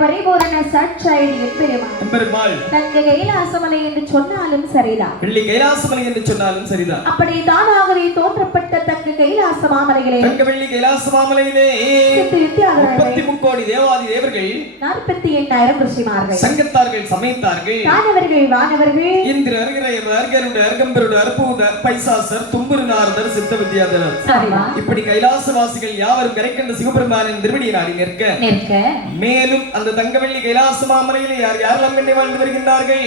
பரிபூரண சாட்சாயி எம்பெருமாள் தங்க கைலாசமலை என்று சொன்னாலும் சரிதான், வெள்ளி கைலாசமலை என்று சொன்னாலும் சரிதான். அப்படி தானாகவே தோன்றப்பட்ட தங்க கைலாச மாமலைகளே, தங்க வெள்ளி கைலாச மாமலையிலே 33 கோடி தேவாதி தேவர்கள், 48,000 ரிஷிமார்கள், சங்கத்தார்கள், சமயத்தார்கள், தானவர்கள், வானவர்கள், இந்திரர், இறைவர், கருடர், கம்பருடர், பூதர், பைசாசர், தும்புரு, நாரதர், சித்த வித்யாதரர், இப்படி கைலாசவாசிகள் யாவரும் கரைக்கின்ற சிவபெருமானின் திருவடியை நாடி நிற்க மேலும் அந்த தங்கவெள்ளி கைலாச மாமலையிலே யார் யாரெல்லாம் என்னை வாழ்ந்து வருகின்றார்கள்?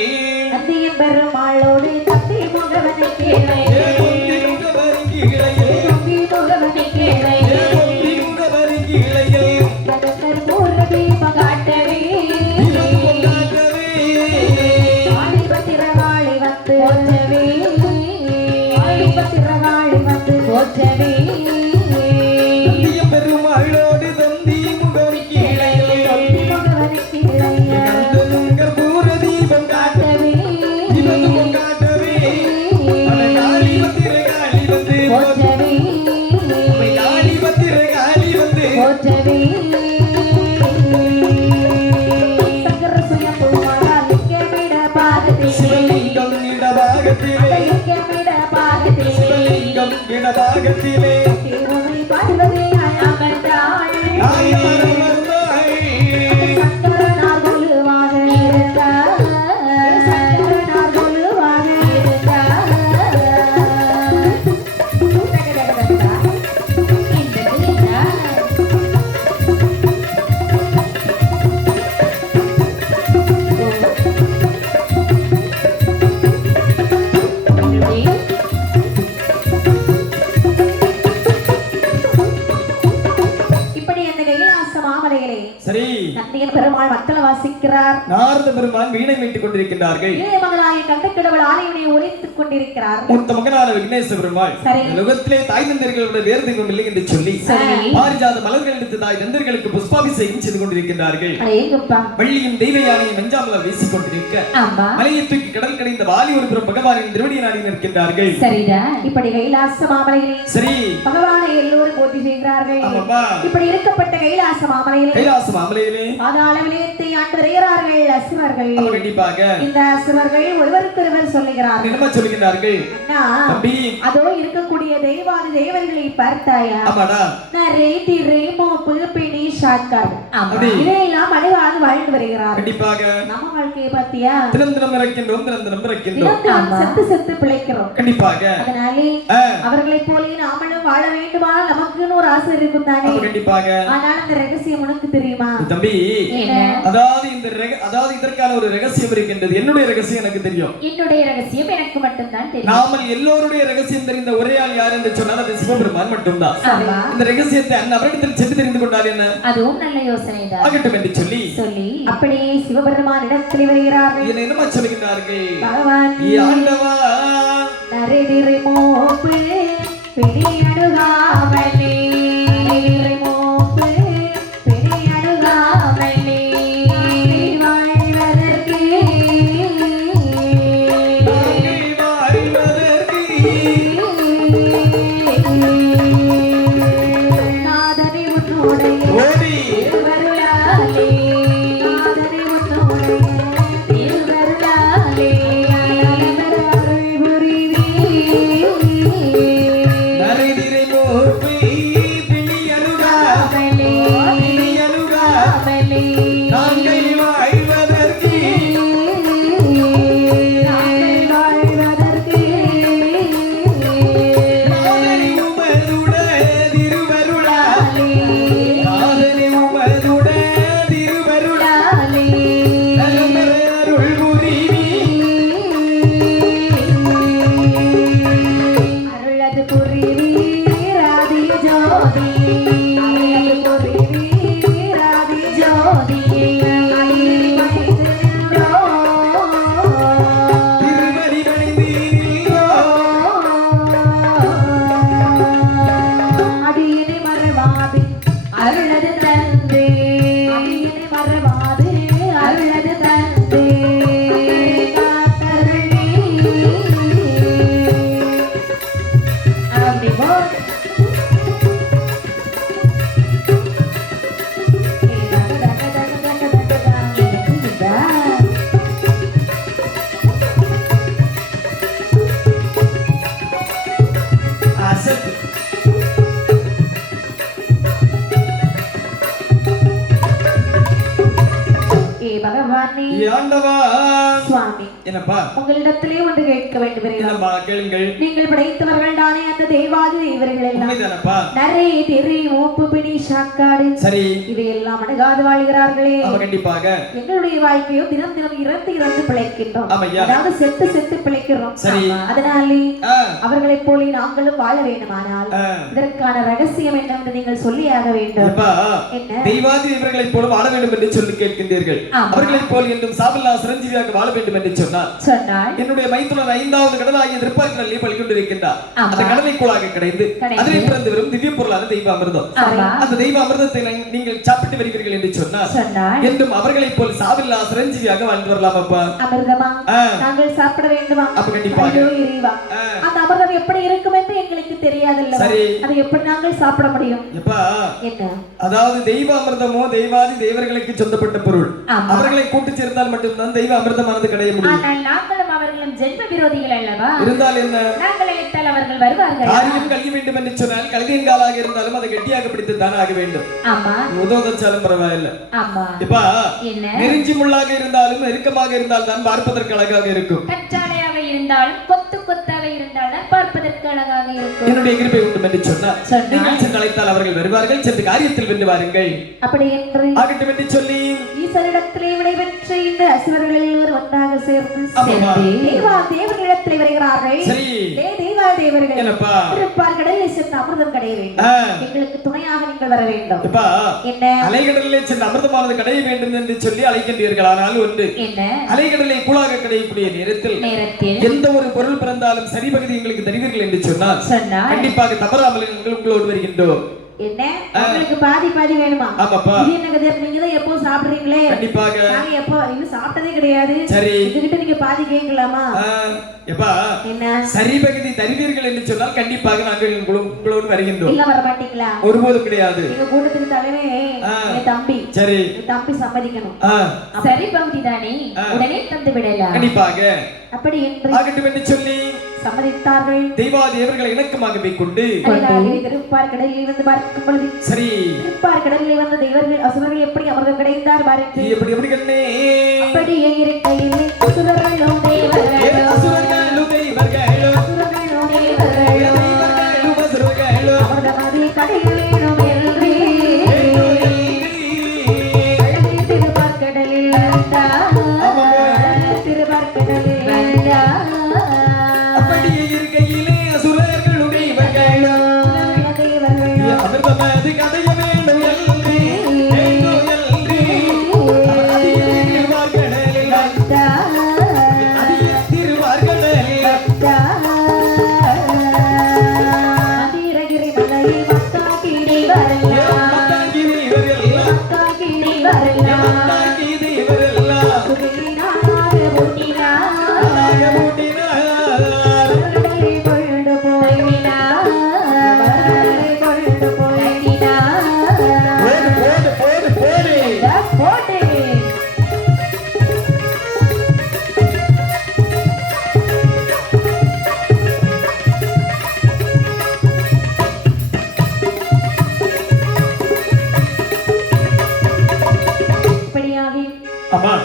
அந்தியம் பெருமாளோடு தத்தி முகவனை கேளை, இடபாகத்திலே பார்வதி அமர்ந்தாள், சங்கரனார் கொலுவாக இருந்தார், சங்கரனார் கொலுவாக இருந்தார். சரி, நந்தியன் பெருமாள் மக்களை வாசிக்கிறார், நாரத பெருமான் வீணை மீட்டுக் கொண்டிருக்கின்றார்கள், இளைய மகனாய கண்டக்கிடவள் ஆலயனை ஒலித்துக் கொண்டிருக்கிறார், மூத்த மகனான விக்னேச பெருமாள் உலகத்திலே தாய் தந்தர்களுடைய வேறு தெய்வம் இல்லை என்று சொல்லி பாரிஜாத மலர்கள் எடுத்து தாய் தந்தர்களுக்கு புஷ்பாபிஷேகம் செய்து கொண்டிருக்கின்றார்கள். வள்ளியும் தெய்வ யானையும் வெஞ்சாமலர் வீசிக் கொண்டிருக்க மலையை தூக்கி கடல் கடைந்த வாலி ஒரு புறம் பகவானின் திருவடியை நாடி நிற்கின்றார்கள். இப்படி கைலாச மாமலையிலே சரி பகவானை எல்லோரும் போட்டி செய்கிறார்கள். இப்படி இருக்கப்பட்ட கைலாச மாமலையிலே பாதாள விளையத்தை ஆண்டு வருகிறார்கள் அசுரர்கள். கண்டிப்பாக இந்த அசுரர்கள் ஒருவருக்கொருவர் சொல்லுகிறார்கள், என்ன சொல்லுகிறார்கள்? தம்பி, அதோ இருக்கக்கூடிய தெய்வாதி தேவர்களை பார்த்தாயா? நரை திரை மோப்பு பிணி ஷாட்காட் இதையெல்லாம் அடைவாது வாழ்ந்து வருகிறார். கண்டிப்பாக நம்ம வாழ்க்கையை பார்த்தியா? தினம் தினம் இறக்கின்றோம், தினம் தினம் இறக்கின்றோம், செத்து செத்து பிழைக்கிறோம். கண்டிப்பாக அதனாலே அவர்களை போலே நாமளும் வாழ வேண்டுமானால் நமக்குன்னு ஒரு ஆசை இருக்கும் தானே? கண்டிப்பாக. ஆனால் அந்த ரகசியம் உனக்கு தெரியுமா தம்பி? அதாவது இதற்கான ஒரு ரகசியம் இருக்கின்றது. என்னுடைய ரகசியம் எனக்கு தெரியும். என்னுடைய ரகசியம் எனக்கு மட்டும்தான் தெரியும். நாமல் எல்லோருடைய ரகசியம் தெரிந்த ஒரே ஆள் யார் என்று சொன்னால் அது சிவபெருமான் மட்டும்தான். இந்த ரகசியத்தை அவரிடத்தில் சென்று தெரிந்து கொண்டால் என்ன? அதுவும் நல்ல யோசனை தான். ஆகட்டும் என்று சொல்லி அப்படியே சிவபெருமான் இடத்தில் வருகிறார்கள். என்ன சொல்லுகிறார்கள்? பகவான் ஆண்டவா நரேதிரை மோப்பு பிடி அணுகாமலே, மோப்பு பிடி அணுகாமலே வாழ்வதற்கு நாதனை உன்னோடைய திருவருளாலே, நாதனை உன்னோடைய திருவருளாலே அருள் புரிவே. நரேதிரை மோப்பு எஜமானே ஆண்டவா சுவாமி என்னப்பா உங்களிடத்திலே ஒன்று கேட்க வேண்டும் என்னப்பா கேளுங்கள் நீங்கள் படைத்தவர்கள் தானே அந்த தேவாதி தேவர்கள் எல்லாம் உண்மைதானப்பா நரே திரி மூப்பு பிடி சாக்காடு சரி இவையெல்லாம் அணுகாது வாழ்கிறார்களே கண்டிப்பாக எங்களுடைய வாழ்க்கையோ தினம் தினம் இறந்து இறந்து பிழைக்கின்றோம் ஆமையா அதாவது செத்து செத்து பிழைக்கிறோம் சரி அதனாலே அவர்களைப் போல நாங்களும் வாழ வேண்டுமானால் இதற்கான ரகசியம் என்னவென்று நீங்கள் சொல்லியாக வேண்டும் என்ன தெய்வாதி இவர்களைப் போல வாழ வேண்டும் என்று சொல்லி கேட்கின்றீர்கள் அவர்களைப் போல் என்றும் சாவல்லா சிரஞ்சீவியாக வாழ வேண்டும் என்று சொன்னார் என்னுடைய மைத்துனர் 5வது கடலாகிய திருப்பார்கடலிலே பலிக்கொண்டிருக்கின்றார் அந்த கடலை கூழாக கிடைந்து அதிலே பிறந்து வரும் திவ்ய பொருளான தெய்வ அமிர்தம் அந்த தெய்வ அமிர்தத்தை நீங்கள் சாப்பிட்டு வருவீர்கள் என்று சொன்னார் என்றும் அவர்களைப் போல் சாவல்லா சிரஞ்சீவியாக வாழ்ந்து வரலாம் அப்பா அமிர்தமா நாங்கள் சாப்பிட வேண்டுமா அப்ப கண்டிப்பாக அந்த அமிர்தம் எப்படி இருக்கும் என்று எங்களுக்கு தெரியாதுல்ல அதை எப்படி நாங்கள் சாப்பிட முடியும் என்ன அதாவது தெய்வ அமிர்தமோ தெய்வாதி தேவர்களுக்கு சொந்தப்பட்ட பொருள் அவர்களை கூட்டு சேர்ந்தால் மட்டும்தான் தெய்வ அமிர்தமானது கிடைக்க முடியும் ஆனால் நாங்களும் அவர்களும் ஜென்ம விரோதிகள் அல்லவா இருந்தால் என்ன நாங்கள் அழைத்தால் அவர்கள் வருவார்கள் காரியம் கழிய வேண்டும் என்று சொன்னால் கல்வியின் காலாக இருந்தாலும் அதை கெட்டியாக பிடித்து தானே ஆக வேண்டும் ஆமா உதவச்சாலும் பரவாயில்லை ஆமா இப்ப நெருஞ்சி முள்ளாக இருந்தாலும் நெருக்கமாக இருந்தால் தான் பார்ப்பதற்கு அழகாக இருக்கும் கற்றாழையாக இருந்தாலும் கொத்து கொத்தாக இருந்தாலும் பார்ப்பதற்கு அழகாக இருக்கும் என்னுடைய கிருபை உண்டு என்று சொன்னார் நீங்கள் சென்று அழைத்தால் அவர்கள் வருவார்கள் சென்று காரியத்தில் வென்று வாருங்கள் அப்படி என்று ஆகட்டும் என்று சொல்லி ஈஸ்வரிடத்திலே விடைபெற்று இந்த அசுரர்கள் எல்லோரும் ஒன்றாக சேர்ந்து தேவர்களிடத்திலே வருகிறார்கள் தேவா தேவர்கள் திருப்பார்கடலில் சென்று அமிர்தம் கடைய வேண்டும் எங்களுக்கு துணையாக நீங்கள் வர வேண்டும் என்ன அலைகடலிலே சென்று அமிர்தமானது கடைய வேண்டும் என்று சொல்லி அழைக்கின்றீர்கள் ஆனால் ஒன்று என்ன அலைகடலை கூழாக கடையக்கூடிய நேரத்தில் எந்த ஒரு பொருள் பிறந்தாலும் சரி பகுதி எங்களுக்கு தருவீர்கள் என்று சொன்னால் கண்டிப்பாக தவறாமல் உங்களோடு வருகின்றோம் என்ன உங்களுக்கு பாதி பாதி வேணுமா ஆமாப்பா இது என்ன கதை நீங்க தான் எப்போ சாப்பிடுறீங்களே கண்டிப்பாக நாங்க எப்போ இன்னும் சாப்பிட்டதே கிடையாது சரி இதுகிட்ட நீங்க பாதி கேட்கலாமா எப்பா என்ன சரி பகுதி தருவீர்கள் என்று சொன்னால் கண்டிப்பாக நாங்கள் உங்களோடு வருகின்றோம் இல்ல வர மாட்டீங்களா ஒருபோதும் கிடையாது எங்க கூட்டத்துக்கு தலைவே என் தம்பி சரி தம்பி சம்மதிக்கணும் சரி பகுதி தானே உடனே தந்து விடலாம் கண்டிப்பாக அப்படி என்று ஆகட்டும் என்று சொல்லி சம்மதித்தார்கள் தெய்வாதேவர்களை இணக்கமாகவே கொண்டு திருப்பார்கடலில் வந்து பார்க்கும் பொழுது சரி திருப்பார்கடலில் வந்த தேவர்கள் அசுரர்கள் எப்படி அமிர்தம் கிடைத்தார் பாருங்க எப்படி எப்படி கண்ணே அப்படியே இருக்கையில் அசுரர்களும் தேவர்களும் அசுரர்களும் தேவர்களும் அசுரர்களும் தேவர்களும் அசுரர்களும் அமிர்தமதி கடைய வேணும் என்று அழகிய திருப்பார்கடலில் வந்தார் திருப்பார்கடலில் வந்தார் அப்படியே இருக்கையிலே அசுரர்களும் தேவர்களும் அமிர்தமதி கடைய வேண்டும் என்று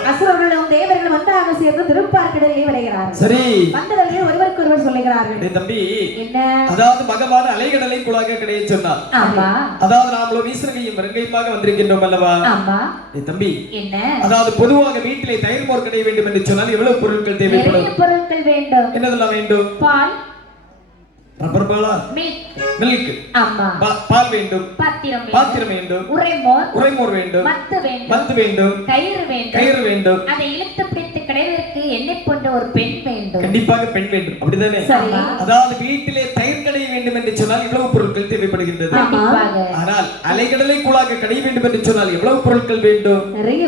அசுரர்களும் தேவர்களும் ஒன்றாக சேர்ந்து திருப்பார்கடலிலே விளைகிறார்கள். சரி. வந்தவர்கள் ஒருவருக்கு ஒருவர் சொல்லுகிறார்கள். தம்பி என்ன? அதாவது பகவான் அலைகடலை குழாக கிடையே சொன்னார். ஆமா. அதாவது நாமளோ வீசரகையும் மருங்கையுமாக வந்திருக்கின்றோம் அல்லவா? ஆமா. தம்பி. என்ன? அதாவது பொதுவாக வீட்டிலே தயிர் மோர் கிடைக்க வேண்டும் என்று சொன்னால் எவ்வளவு பொருட்கள் தேவைப்படும்? நிறைய பொருட்கள் வேண்டும். என்னதெல்லாம் வேண்டும்? பால், ரப்பர் பாலா, மில்க், ஆமா, பால் வேண்டும், பாத்திரம் வேண்டும், உறைமோர் வேண்டும், மத்து வேண்டும், கயிறு வேண்டும், அதை இழுத்து பிடித்து கடைவதற்கு என்னை போன்ற ஒரு பெண் வேண்டும். கண்டிப்பாக பெண் வேண்டும். அப்படிதானே? அதாவது வீட்டிலே தயிர் கடை வேண்டும் என்று சொன்னால் இவ்வளவு பொருட்கள் தேவைப்படுகின்றது. ஆனால் அலைகடலை கூழாக கடை வேண்டும் என்று சொன்னால் எவ்வளவு பொருட்கள் வேண்டும்?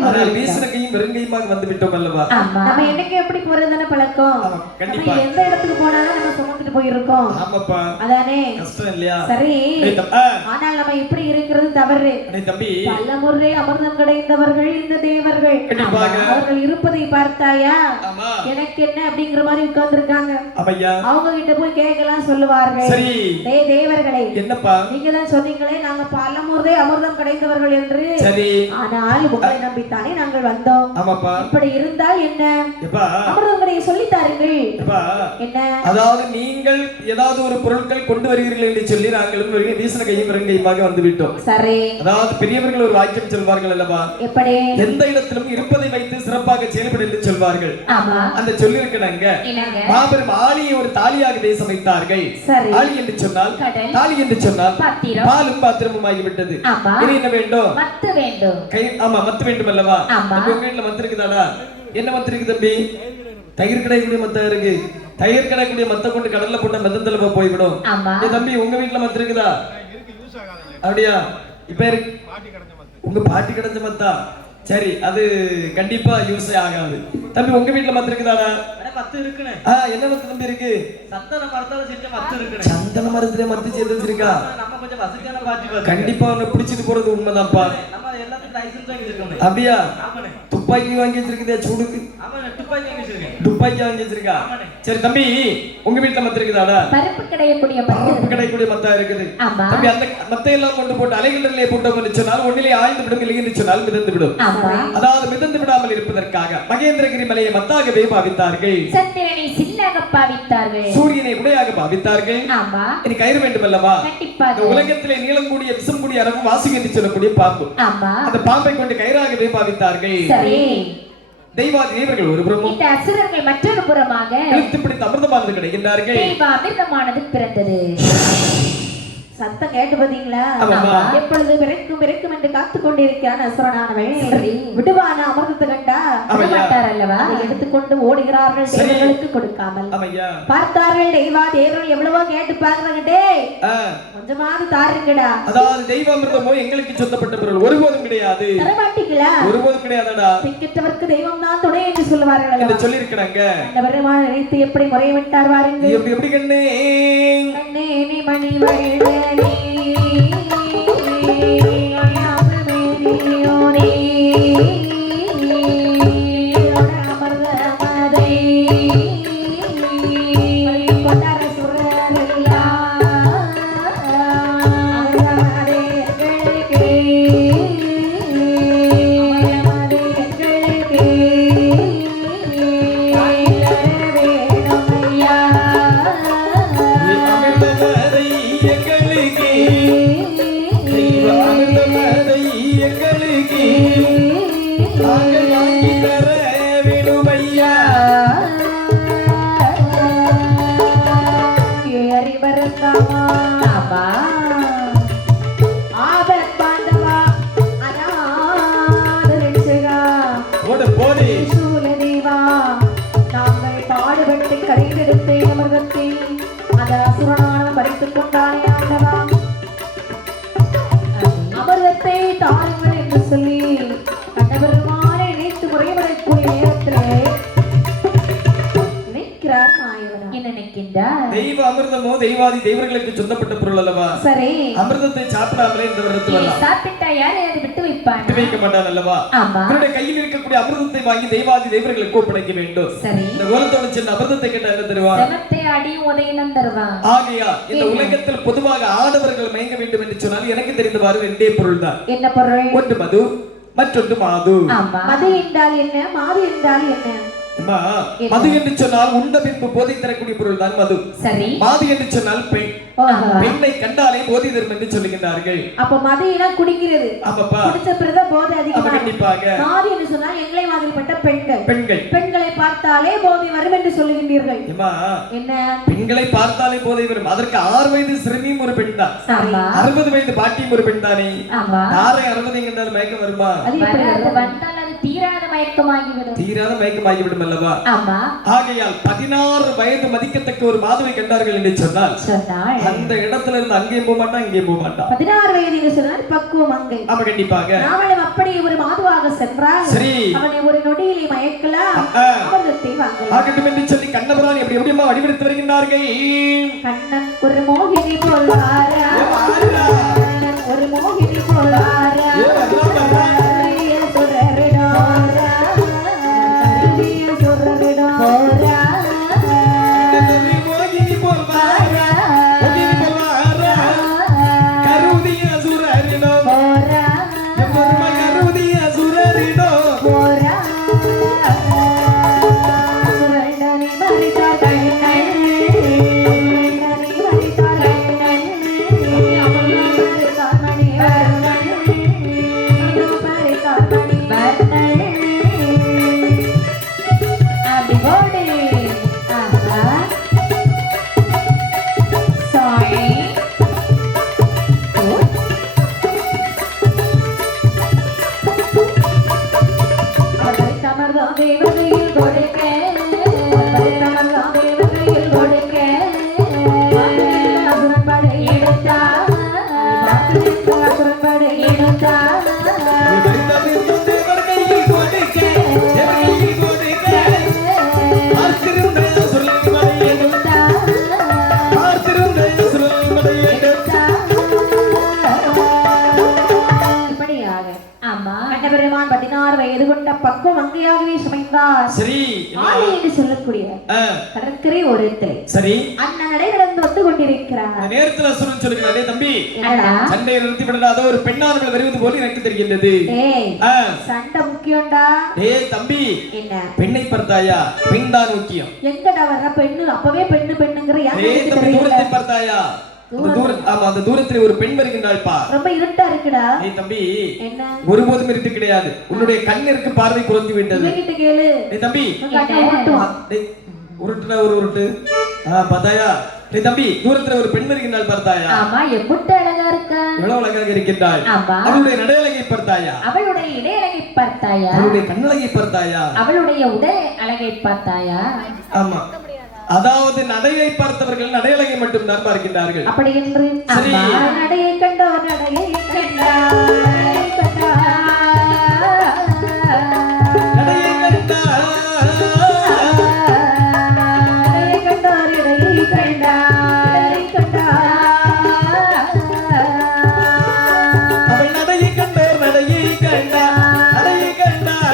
ஆனால் வீசரகையும் வெறுங்கையுமாக வந்து விட்டோம் அல்லவா? நம்ம என்னைக்கு எப்படி போறதுதானே பழக்கம். கண்டிப்பா எந்த இடத்துக்கு போனாலும் நம்ம சுமந்துட்டு போயிருக்கோம். அதானே கஷ்டம் இல்லையா? சரி. ஆனால் நம்ம இப்படி இருக்கிறது தவறு. தம்பி பல முறை அமிர்தம் கிடைத்தவர்கள் இந்த தேவர்கள். அவர்கள் இருப்பதை பார்த்தாயா? எனக்கு என்ன அப்படிங்கிற மாதிரி உட்கார்ந்திருக்காங்க. அவங்க கிட்ட போய் கேட்கலாம் சொல்லுவார்கள். தேவர்களே, என்னப்பா நீங்க தான் சொன்னீங்களே நாங்க பல முறை அமிர்தம் கிடைத்தவர்கள் என்று. ஆனால் உங்களை நம்பித்தானே நாங்கள் வந்தோம். வந்தோம். ஆமாப்பா. இப்படி இருந்தால் என்ன? எப்பா அமிர்தங்களை சொல்லி தாருங்கள். எப்பா என்ன? அதாவது நீங்கள் ஏதாவது ஒரு பொருட்கள் கொண்டு வருகிறீர்கள் என்று சொல்லி நாங்களும் வீசன கையும் வெறுங்கையுமாக வந்து விட்டோம். சரி. அதாவது பெரியவர்கள் ஒரு வாக்கியம் சொல்வார்கள் அல்லவா, எப்படி? எந்த இடத்திலும் இருப்பதை வைத்து சிறப்பாக செயல்பட என்று சொல்வார்கள். ஆமா. அந்த சொல்லிருக்கிறாங்க. மாபெரும் ஆளியை ஒரு தாலியாகவே சமைத்தார்கள். சரி. ஆளி என்று சொன்னால் தாலி என்று சொன்னால் பாலும் பாத்திரமும் ஆகிவிட்டது. இனி என்ன வேண்டும்? மத்து வேண்டும். ஆமா, மத்து வேண்டும் அல்லவா? உங்க வீட்டுல மத்து இருக்குதாடா? என்ன மத்து இருக்கு தம்பி? தயிர் கடைக்கூடிய மத்தா இருக்கு. தயிர் கடைக்கூடிய மத்த கொண்டு கடல்ல போட்ட மெத்தத்துல போய்விடும். தம்பி உங்க வீட்டுல மத்து இருக்குதா? அப்படியா? இப்ப உங்க பாட்டி கடைஞ்ச மத்தா? சரி, அது கண்டிப்பா யூஸ் ஆகாது. தம்பி உங்க வீட்டுல மத்து இருக்குதாடா? மத்து இருக்குனே. என்ன மத்து தம்பி இருக்கு? சந்தன மரத்தால செஞ்ச மத்து இருக்குனே. சந்தன மரத்துல மத்து செய்து வச்சிருக்கா? நம்ம கொஞ்சம் வசதியான பாட்டி. கண்டிப்பா உன்னை பிடிச்சிட்டு போறது உண்மைதான்ப்பா. நம்ம எல்லாத்துக்கும் லைசென்ஸ் வாங்கி வச்சிருக்கோம். அப்படியா? ஆமாண்ணே. துப்பாக்கி வாங்கி வச்சிருக்கதே சூடுக்கு? ஆமாண்ணே, துப்பாக்கி வாங்கி வச்சிருக்கேன். துப்பாக்கி வாங்கி வச்சிருக்கா? சரி தம்பி உங்க வீட்டுல மத்து இருக்குதாடா? பருப்பு கடையக்கூடிய பருப்பு கடையக்கூடிய மத்தா இருக்குது. தம்பி அந்த மத்தையெல்லாம் கொண்டு போட்டு அலைகளிலே போட்டோம் என்று சொன்னால் ஒன்னிலே ஆழ்ந்து விடும், இல்லை என்று சொன்னால் மிதந்து விடும். அதாவது மிதந்து விடாமல் இருப்பதற்காக மகேந்திரகிரி மலையை மத்தாகவே பாவித்தார்கள். சந்திரனை சில்லாக பாவித்தார்கள். சூரியனை உடையாக பாவித்தார்கள். ஆமா. இனி கயிறு வேண்டும் அல்லவா? கண்டிப்பாக. இந்த உலகத்திலே நீளங்கூடிய விஷம் கூடிய அரபு வாசி என்று சொல்லக்கூடிய பாம்பு. ஆமா. அந்த பாம்பை கொண்டு கயிறாகவே பாவித்தார்கள். சரி. தெய்வாதி தேவர்கள் ஒரு புறமும் இந்த அசுரர்கள் மற்றொரு புறமாக இழுத்து பிடித்து அமிர்தமானது கிடைக்கின்றார்கள். அமிர்தமானது பிறந்தது. சத்தம் கேட்டு பாத்தீங்களா? எப்பொழுது விரைக்கும் விரைக்கும் என்று காத்துக் கொண்டிருக்கிறான் அசுரனானவன். விடுவான அமிர்தத்தை கண்டா விடமாட்டார் அல்லவா? அதை எடுத்துக்கொண்டு ஓடுகிறார்கள் தேவர்களுக்கு கொடுக்காமல். பார்த்தார்கள் தெய்வா தேவர்கள் எவ்வளவோ கேட்டு பாக்குறாங்க. கொஞ்சமாவது தாருங்கடா. அதாவது தெய்வ அமிர்தமோ எங்களுக்கு சொந்தப்பட்ட பொருள் ஒருபோதும் கிடையாது. தரமாட்டீங்களா? ஒருபோதும் கிடையாதடா. திக்கற்றவருக்கு தெய்வம் தான் துணை என்று சொல்லுவார்கள் என்று சொல்லி இருக்கிறாங்க. அந்த பெருமாள் நினைத்து எப்படி முறைய விட்டார் வாருங்கள். எப்படி எப்படி கண்ணே கண்ணே நீ மணி வழியே அமிர்தத்தை தாருங்கள் என்று சொல்லி கண்டபெருமானை நினைத்து முறைமுறைக்கூடிய நேரத்திலே நினைக்கிறார் நாயகன். என்ன நினைக்கின்றார்? தெய்வ அமிர்தமோ தெய்வாதி தெய்வர்களுக்கு சொந்தப்பட்ட பொருள் அல்லவா? சரி. அமிர்தத்தை சாப்பிடாமலே இந்த வருடத்து வரலாம். சாப்பிட்டா யாரை அதை விட்டு வைப்பான்? விட்டு வைக்க மாட்டான் அல்லவா? அவருடைய கையில் இருக்கக்கூடிய அமிர்தத்தை வாங்கி தெய்வாதி தெய்வர்களுக்கு ஒப்படைக்க வேண்டும். சரி. இந்த கோலத்தோட சின்ன அமிர்தத்தை கேட்டா என்ன தருவான்? செமத்தை அடி உதயனம் தருவான். ஆகையா இந்த உலகத்தில் பொதுவாக ஆடவர்கள் மயங்க வேண்டும் என்று சொன்னால் எனக்கு தெரிந்தவாறு ரெண்டே பொருள் தான். என்ன பொருள்? ஒன்று மது, மற்றொன்று மாது. மது என்றால் என்ன? மாது என்றால் என்ன? மது என்று சொன்னால் உண்ட பின்பு போதை தரக்கூடிய பொருள் தான் மது. சரி. மாது என்று சொன்னால் பெண். பெண்ணை கண்டாலே போதை தரும் என்று சொல்லுகின்றார்கள். அப்ப மது என குடிக்கிறது. ஆமாப்பா. குடிச்ச பிறகு போதை அதிகமாக. கண்டிப்பாக. மாது என்று சொன்னால் எங்களை மாதிரிப்பட்ட பெண்கள். பெண்கள். பெண்களை பார்த்தாலே போதை வரும் என்று சொல்லுகின்றீர்கள். என்ன? பெண்களை பார்த்தாலே போதை வரும். அதற்கு 6 வயது சிறுமியும் ஒரு பெண் தான். 60 வயது பாட்டியும் ஒரு பெண் தானே. யாரை 60 என்றால் மயக்கம் வருமா? அது வந்தால் அது தீராத மயக்கமாகிவிடும். தீராத மயக்கமாகிவிடும் அல்லவா? ஆகையால் 16 வயது மதிக்கத்தக்க ஒரு மாதுவை கண்டார்கள் என்று சொன்னால் அந்த இடத்துல இருந்து அங்கேயும் போக மாட்டான் இங்கேயும் போக மாட்டான். 16 வயது என்று சொன்னால் பக்குவம் அங்கே. ஆமா கண்டிப்பாக. அவன் அப்படி ஒரு மாதுவாக சென்றால் சரி அவனை ஒரு நொடியிலே மயக்கலாம். அமிர்தத்தை வாங்கலாம். ஆகட்டும் என்று சொல்லி கண்ணபுரான் எப்படி எப்படிமா வடிவெடுத்து வருகின்றார்கள். கண்ணன் ஒரு மோகினி போல் வாரா. கண்ணன் ஒரு மோகினி போல் வாரா. கருதிய சுரரிடம் ஆமா அன்னபெருமான் 16 வயது கொண்ட பக்குவ மங்கையாகவே சுமைந்தார். சரி ஆலை என்று சொல்லக்கூடிய கடற்கரை ஓரத்தில் சரி அண்ணன் நடை நடந்து வந்து கொண்டிருக்கிறார். நேரத்துல அசுரன் சொல்லுகிறார், டேய் தம்பி என்னடா சண்டையை நிறுத்தி விடாத, ஒரு பெண்ணானவள் வருவது போல எனக்கு தெரிகின்றது. டேய் சண்டை முக்கியம்டா. டேய் தம்பி என்ன பெண்ணை பார்த்தாயா? பெண் தான் முக்கியம். எங்கடா வர்ற பெண்ணு? அப்பவே பெண்ணுங்கிற டேய் தம்பி தூரத்தை பார்த்தாயா? அந்த தூரத்தில் ஒரு பெண் வருகின்றாள் பா. ரொம்ப இருட்டா இருக்குடா. டேய் தம்பி என்ன ஒருபோதும் இருட்டு கிடையாது. உன்னுடைய கண்ணிற்கு பார்வை குறைந்து விட்டது. இவங்கிட்ட கேளு. டேய் தம்பி உருட்டுவான். டேய் உருட்டுனா ஒரு உருட்டு. பார்த்தாயா? டேய் தம்பி தூரத்துல ஒரு பெண் வருகின்றாள் பார்த்தாயா? ஆமா எம்புட்டு அழகா இருக்கா. எவ்வளவு அழகாக இருக்கின்றாள். அவளுடைய நடையழகை பார்த்தாயா? அவளுடைய இடையழகை பார்த்தாயா? அவளுடைய கண்ணழகை பார்த்தாயா? அவளுடைய உடல் அழகை பார்த்தாயா? ஆமா அதாவது நடையை பார்த்தவர்கள் நடையழகை மட்டும் தான் பார்க்கின்றார்கள். அப்படி என்று நடையை கண்டார் நடையை கண்டார் நடையை கண்டார் இடையை கண்டார் அவள் நடையை கண்டார் நடையை கண்டார் நடையை கண்டார்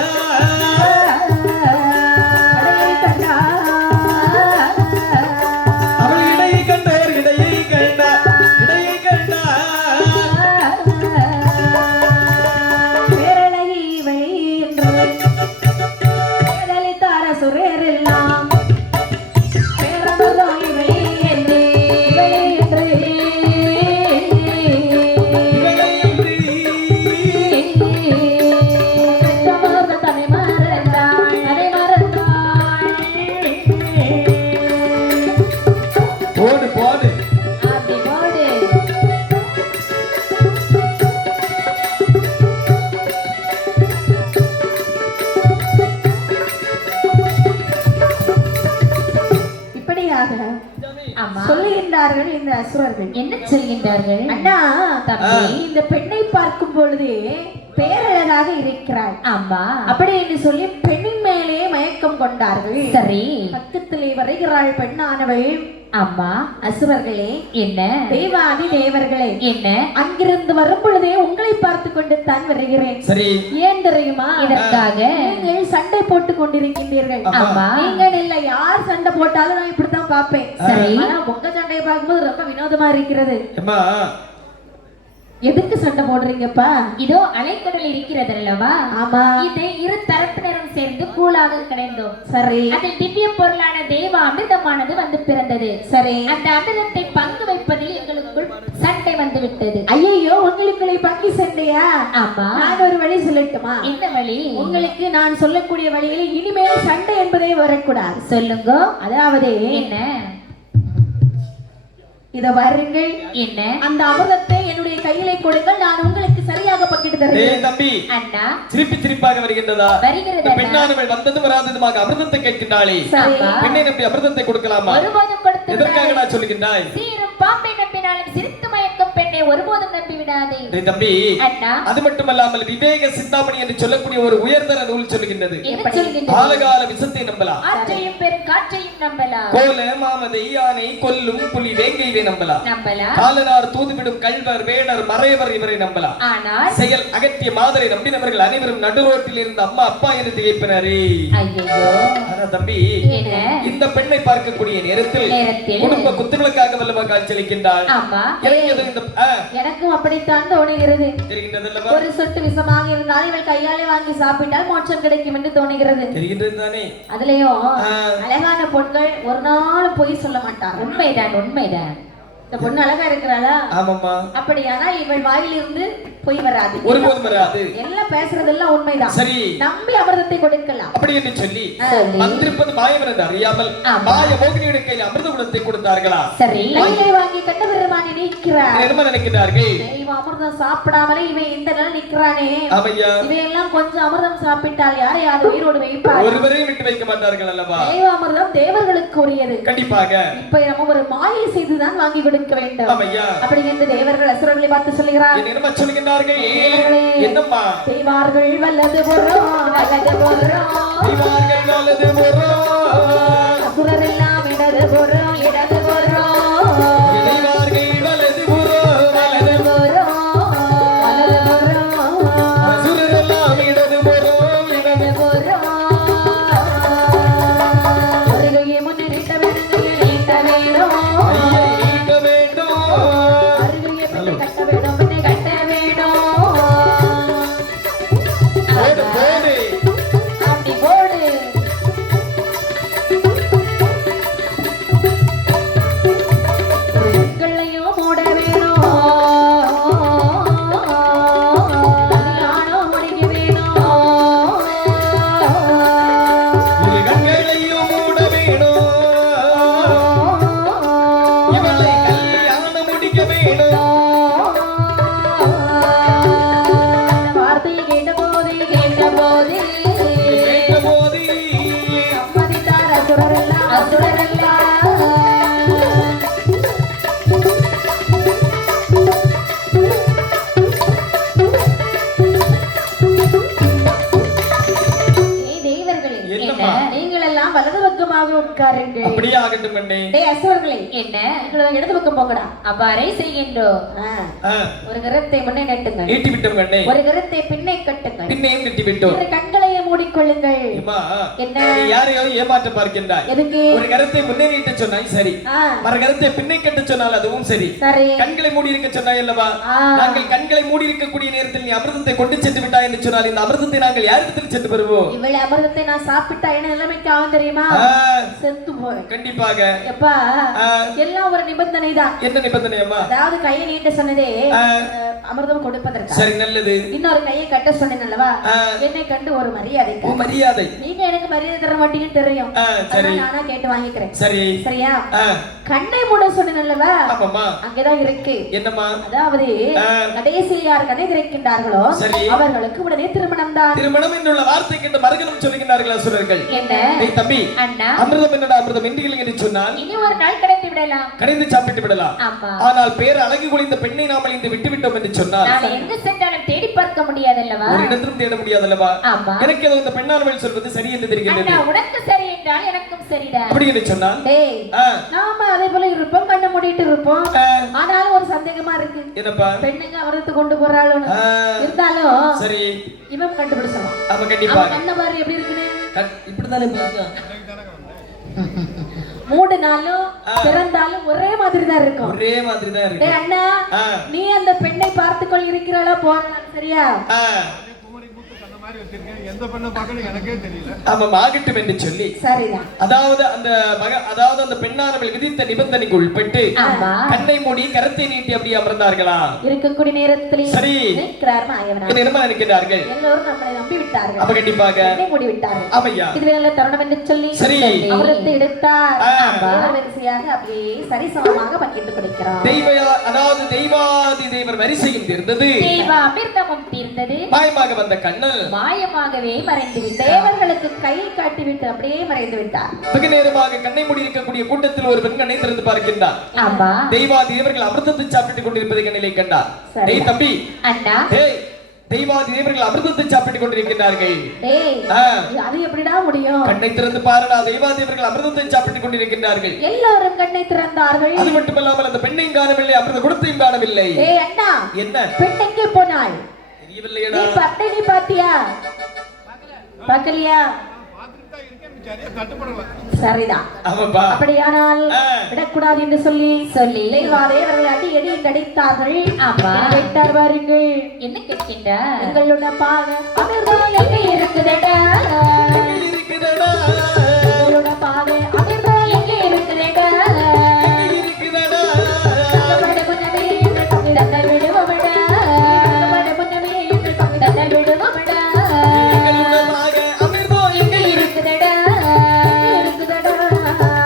சொல்லுகின்றார்கள் இந்த அசுரர்கள். என்ன சொல்கின்றார்கள்? அண்ணா தம்பி இந்த பெண்ணை பார்க்கும் பொழுது பேரழகாக இருக்கிறார். ஆமா அப்படி என்று சொல்லி பெண்ணின் மேலே மயக்கம் கொண்டார்கள். சரி பக்கத்திலே வருகிறாள் பெண்ணானவள். அம்மா அசுரர்களே என்ன தேவாதி தேவர்களே என்ன அங்கிருந்து வரும் பொழுதே உங்களை பார்த்து கொண்டு தான் வருகிறேன். சரி ஏன் தெரியுமா? இதற்காக நீங்கள் சண்டை போட்டுக் கொண்டிருக்கின்றீர்கள். ஆமா நீங்கள் இல்ல யார் சண்டை போட்டாலும் நான் இப்படித்தான் பார்ப்பேன். சரி ஆனா உங்க சண்டையை பார்க்கும்போது ரொம்ப வினோதமா இருக்கிறது. எதுக்கு சண்டை போடுறீங்கப்பா? இதோ அலைக்கடல் இருக்கிறது அல்லவா? ஆமா இதை இரு தரப்பினரும் சேர்ந்து கூழாக கடைந்தோம். சரி அதில் திவ்ய பொருளான தேவ அமிர்தமானது வந்து பிறந்தது. சரி அந்த அமிர்தத்தை பங்கு வைப்பதில் எங்களுக்குள் சண்டை வந்து விட்டது. ஐயோ உங்களுக்குள்ளே பங்கு சண்டையா? ஆமா நான் ஒரு வழி சொல்லட்டுமா? என்ன வழி? உங்களுக்கு நான் சொல்லக்கூடிய வழியில் இனிமேல் சண்டை என்பதே வரக்கூடாது. சொல்லுங்க. அதாவது என்ன இத வாருங்கள். என்ன அந்த அமிர்தத்தை என்னுடைய கையிலே கொடுங்கள், நான் உங்களுக்கு சரியாக பங்கிட்டு தருகிறேன். தம்பி அண்ணா சிரிப்பாக வருகின்றதா? வருகிறது. பெண்ணானவள் வந்ததும் வராததுமாக அமிர்தத்தை கேட்கின்றாளே, பெண்ணை நம்பி அமிர்தத்தை கொடுக்கலாமா? ஒருபோதும் கொடுத்து எதற்காக நான் சொல்லுகின்றாய்? சீரும் பாம்பை நம்பினாலும் சிரித்து மயக்கும் பெண்ணை ஒருபோதும் நம்பி விடாதே. தம்பி அண்ணா அது மட்டுமல்லாமல் விவேக சிந்தாமணி என்று சொல்லக்கூடிய ஒரு உயர்தர நூல் சொல்லுகின்றது. காலகால விஷத்தை நம்பலாம், ஆற்றையும் பெரும் காற்றையும் நம்பலாம், கோல மாமதை யானை கொல்லும் புலி வேங்கை நம்பலாம், காலனார் தூதுவிடும் கல்வர் வேடர் மறைவர் இவரை நம்பலாம். ஆனால் செயல் அகற்றிய மாதரை நம்பினவர்கள் அனைவரும் நடுரோட்டில் இருந்து அம்மா அப்பா என்று திகைப்பினரே. தம்பி இந்த பெண்ணை பார்க்கக்கூடிய நேரத்தில் குடும்ப குத்துவிளக்காக வல்லவா காட்சியளிக்கின்றாள். எனக்கும் அப்படித்தான் தோணுகிறது. ஒரு சொட்டு விஷமாக இருந்தால் இவள் கையாலே வாங்கி சாப்பிட்டால் மோட்சம் கிடைக்கும் என்று தோணுகிறது. அதுலயும் அழகான பொண்கள் ஒரு நாள் பொய் சொல்ல மாட்டார். உண்மைதான் உண்மைதான். இந்த பொண்ணு அழகா இருக்கிறாளா? ஆமாம்மா. அப்படியானால் இவள் வாயிலிருந்து பொய் வராது, ஒருபோதும் வராது. எல்லாம் பேசுறதெல்லாம் உண்மைதான். சரி நம்பி அமிர்தத்தை கொடுக்கலாம் அப்படி என்று சொல்லி வந்திருப்பது மாயவன் என்று அறியாமல் மாய மோகினியுடைய கையில் அமிர்த குடத்தை கொடுத்தார்களா? சரி கையை வாங்கி கட்ட பெருமானி நிற்கிறார். என்ன நினைக்கிறார்கள்? இவன் அமிர்தம் சாப்பிடாமலே இவன் இந்த நாள் நிற்கிறானே, இவையெல்லாம் கொஞ்சம் அமிர்தம் சாப்பிட்டால் யாரையாவது உயிரோடு வைப்பார்? ஒருவரையும் விட்டு வைக்க மாட்டார்கள் அல்லவா? தேவ அமிர்தம் தேவர்களுக்கு உரியது. கண்டிப்பாக இப்ப நம்ம ஒரு மாயை செய்துதான் வாங்கி கொடுக்க வேண்டும். அப்படி என்று தேவர்கள் அசுரர்களை பார்த்து சொல்லுகிறார். என்ன சொல்லுகிறார்கள்? என்னம்மா? தேவார்கள் வல்லது போறோம் வல்லது போறோம், தேவார்கள் வல்லது போறோம், அசுரர் எல்லாம் இடது போறோம் இடது போறோம், தேவார்கள் வல்லது போறோம் வல்லது போறோம் வல்லது போறோம், அசுரர் உட்காருங்க. அப்படியே ஆகட்டும் கண்ணே. டேய் அசுரர்களே, என்ன உங்களுக்கு இடது பக்கம் போங்கடா. அவ்வாறே செய்கின்றோம். ஒரு கரத்தை முன்னே நட்டுங்க. நீட்டி விட்டோம் கண்ணே. ஒரு கரத்தை பின்னே கட்டுங்க. பின்னையும் நீட்டி விட்டோம். இரு கண்களையே மூடிக்கொள்ளுங்கள். அம்மா, என்ன நீ யாரையோ ஏமாற்ற பார்க்கின்றாய். எதுக்கு? ஒரு கரத்தை முன்னே நீட்ட சொன்னாய் சரி, மறு கரத்தை பின்னை கட்ட சொன்னால் அதுவும் சரி. சரி, கண்களை மூடி இருக்க சொன்னாய் அல்லவா? நாங்கள் கண்களை மூடி இருக்கக்கூடிய நேரத்தில் நீ அமிர்தத்தை கொண்டு சென்று விட்டாய் என்று சொன்னால் இந்த அமிர்தத்தை நாங்கள் யாரிடத்தில் சென்று பெறுவோம்? இவளை அமிர்தத்தை நான் சாப்பிட்டா என்ன நிலைமைக்கு ஆகும் தெரியுமா? செத்து போறேன். கண்டிப்பாக. எப்பா எல்லாம் ஒரு நிபந்தனை தான். என்ன நிபந்தனை அம்மா? அதாவது கையை நீட்ட சொன்னதே அமிர்தம் கொடுப்பதற்கு. சரி, நல்லது. இன்னொரு கையை கட்ட சொன்னேன் அல்லவா? என்னை கண்டு ஒரு மரியாதை. மரியாதை. நீங்க எனக்கு மரியாதை தர மாட்டீங்கன்னு தெரியும். சரி, நானா கேட்டு வாங்கிக்கிறேன். சரி, சரியா? கண்ணை மூட சொன்னேன் அல்லவா? ஆமாம்மா. அங்கதான் இருக்கு. என்னம்மா? அதாவது கடைசியில் யார் கண்ணை திறக்கின்றார்களோ அவர்களுக்கு உடனே திருமணம் தான். திருமணம் என்னுள்ள வார்த்தை கேட்டு மறுகணம் சொல்லுகின்றார்கள் அசுரர்கள். என்ன? டேய் தம்பி, அண்ணா, அமிர்தம் என்னடா அமிர்தம் என்று என்று சொன்னால் இனி ஒரு நாள் கடந்து விடலாம். கடைந்து சாப்பிட்டு விடலாம். ஆமா. ஆனால் பேர் அழகு குளிந்த பெண்ணை நாமல் இந்த விட்டு விட்டோம் என்று சொன்னால் நாளை எங்கு சென்றாலும் தேடி பார்க்க முடியாதல்லவா? ஒரு இடத்திலும் தேட முடியாதல்லவா? ஆமா. எனக்கு ஏதோ இந்த பெண்ணானவள் சொல்வது சரி என்று தெரிகிறது. அண்ணா, உனக்கு சரி என்றால் எனக்கும் சரிதான். அப்படி என்று சொன்னால் டேய், நாம அதே போல இருப்போம், கண்ணை மூடிட்டு இருப்போம். ஆனாலும் ஒரு சந்தேகமா இருக்கு. என்னப்பா? பெண்ணுங்க அவரத்து கொண்டு போறாளுன்னு இருந்தாலும் சரி, இவன் கண்டுபிடிச்சலாம். அப்ப கண்டிப்பா கண்ண பாரு எப்படி இருக்குன்னு. இப்படிதானே பாருங்க. மூணு நாளும் பிறந்தாலும் ஒரே மாதிரி தான் இருக்கும். ஒரே மாதிரி தான் இருக்கு. டேய் அண்ணா, நீ அந்த பெண்ணை பார்த்துக்கொள் இருக்கிறாளா போறாள் சரியா? எந்த பெண்ணை பார்க்கணும் எனக்கே தெரியல. ஆமா, ஆகட்டும் என்று சொல்லி சரிதான். அதாவது அந்த பெண்ணானவள் விதித்த நிபந்தனைக்கு உட்பட்டு கண்ணை மூடி கரத்தை நீட்டி அப்படியே அமர்ந்தார்களா? இருக்கக்கூடிய நேரத்தில் சரி நிற்கிறார் மாயவனார். நிற்கிறார்கள். எல்லோரும் நம்மளை நம்பி விட்டார்கள். அப்ப கண்டிப்பாக கண்ணை மூடி விட்டார்கள். ஆமையா, இதுவே நல்ல தருணம் என்று சொல்லி சரி அமிர்தத்தை எடுத்தார். வரிசையாக அப்படியே சரிசமமாக பங்கிட்டு கொடுக்கிறார். அதாவது தெய்வாதி தேவர் வரிசையும் தீர்ந்தது, தெய்வ அமிர்தமும் தீர்ந்தது. மாயமாக வந்த கண்ணல் மாயமாகவே மறைந்து விட்டார். தேவர்களுக்கு கையை காட்டிவிட்டு அப்படியே மறைந்து விட்டார். வெகு நேரமாக கண்ணை மூடி இருக்கக்கூடிய கூட்டத்தில் ஒரு பெண் கண்ணை திறந்து பார்க்கின்றார். ஆமா, தெய்வாதி தேவர்கள் அமிர்தத்தை சாப்பிட்டுக் கொண்டிருப்பதை கண்ணிலே கண்டார். டேய் தம்பி, அண்ணா, டேய் தெய்வாதி தேவர்கள் அமிர்தத்தை சாப்பிட்டுக் கொண்டிருக்கிறார்கள். டேய், அது எப்படிடா முடியும்? கண்ணை திறந்து பாருடா, தெய்வாதி தேவர்கள் அமிர்தத்தை சாப்பிட்டுக் கொண்டிருக்கிறார்கள். எல்லோரும் கண்ணை திறந்தார்கள். அது மட்டுமல்லாமல் அந்த பெண்ணையும் காணவில்லை, அமிர்த குடத்தையும் காணவில்லை. ஏய் அண்ணா, என்ன பெண்ணைக்கு போனாய்? தெரியவில்லையடா. நீ பட்டை நீ பாத்தியா? பார்க்கலையா? சரிதான். ஆமாப்பா. அப்படியானால் விடக்கூடாது என்று சொல்லி தேவர்கள் அடி அடி அடித்தார்கள். ஆமா, கேட்டார் பாருங்கள். என்ன கேட்கின்றார்? எங்களோட பாக அமிர்தம் எங்கே இருக்குதடா? இருக்குதடா. எங்களோட பாக அமிர்தம் எங்கே இருக்குதடா? இருக்குதடா. தங்கமட முன்னமே எங்கள் தங்கை விடுவமடா. தங்கமட முன்னமே எங்கள் தங்கை விடுவமடா. எங்களோட பாக அமிர்தம் எங்கே இருக்குதடா? இருக்குதடா.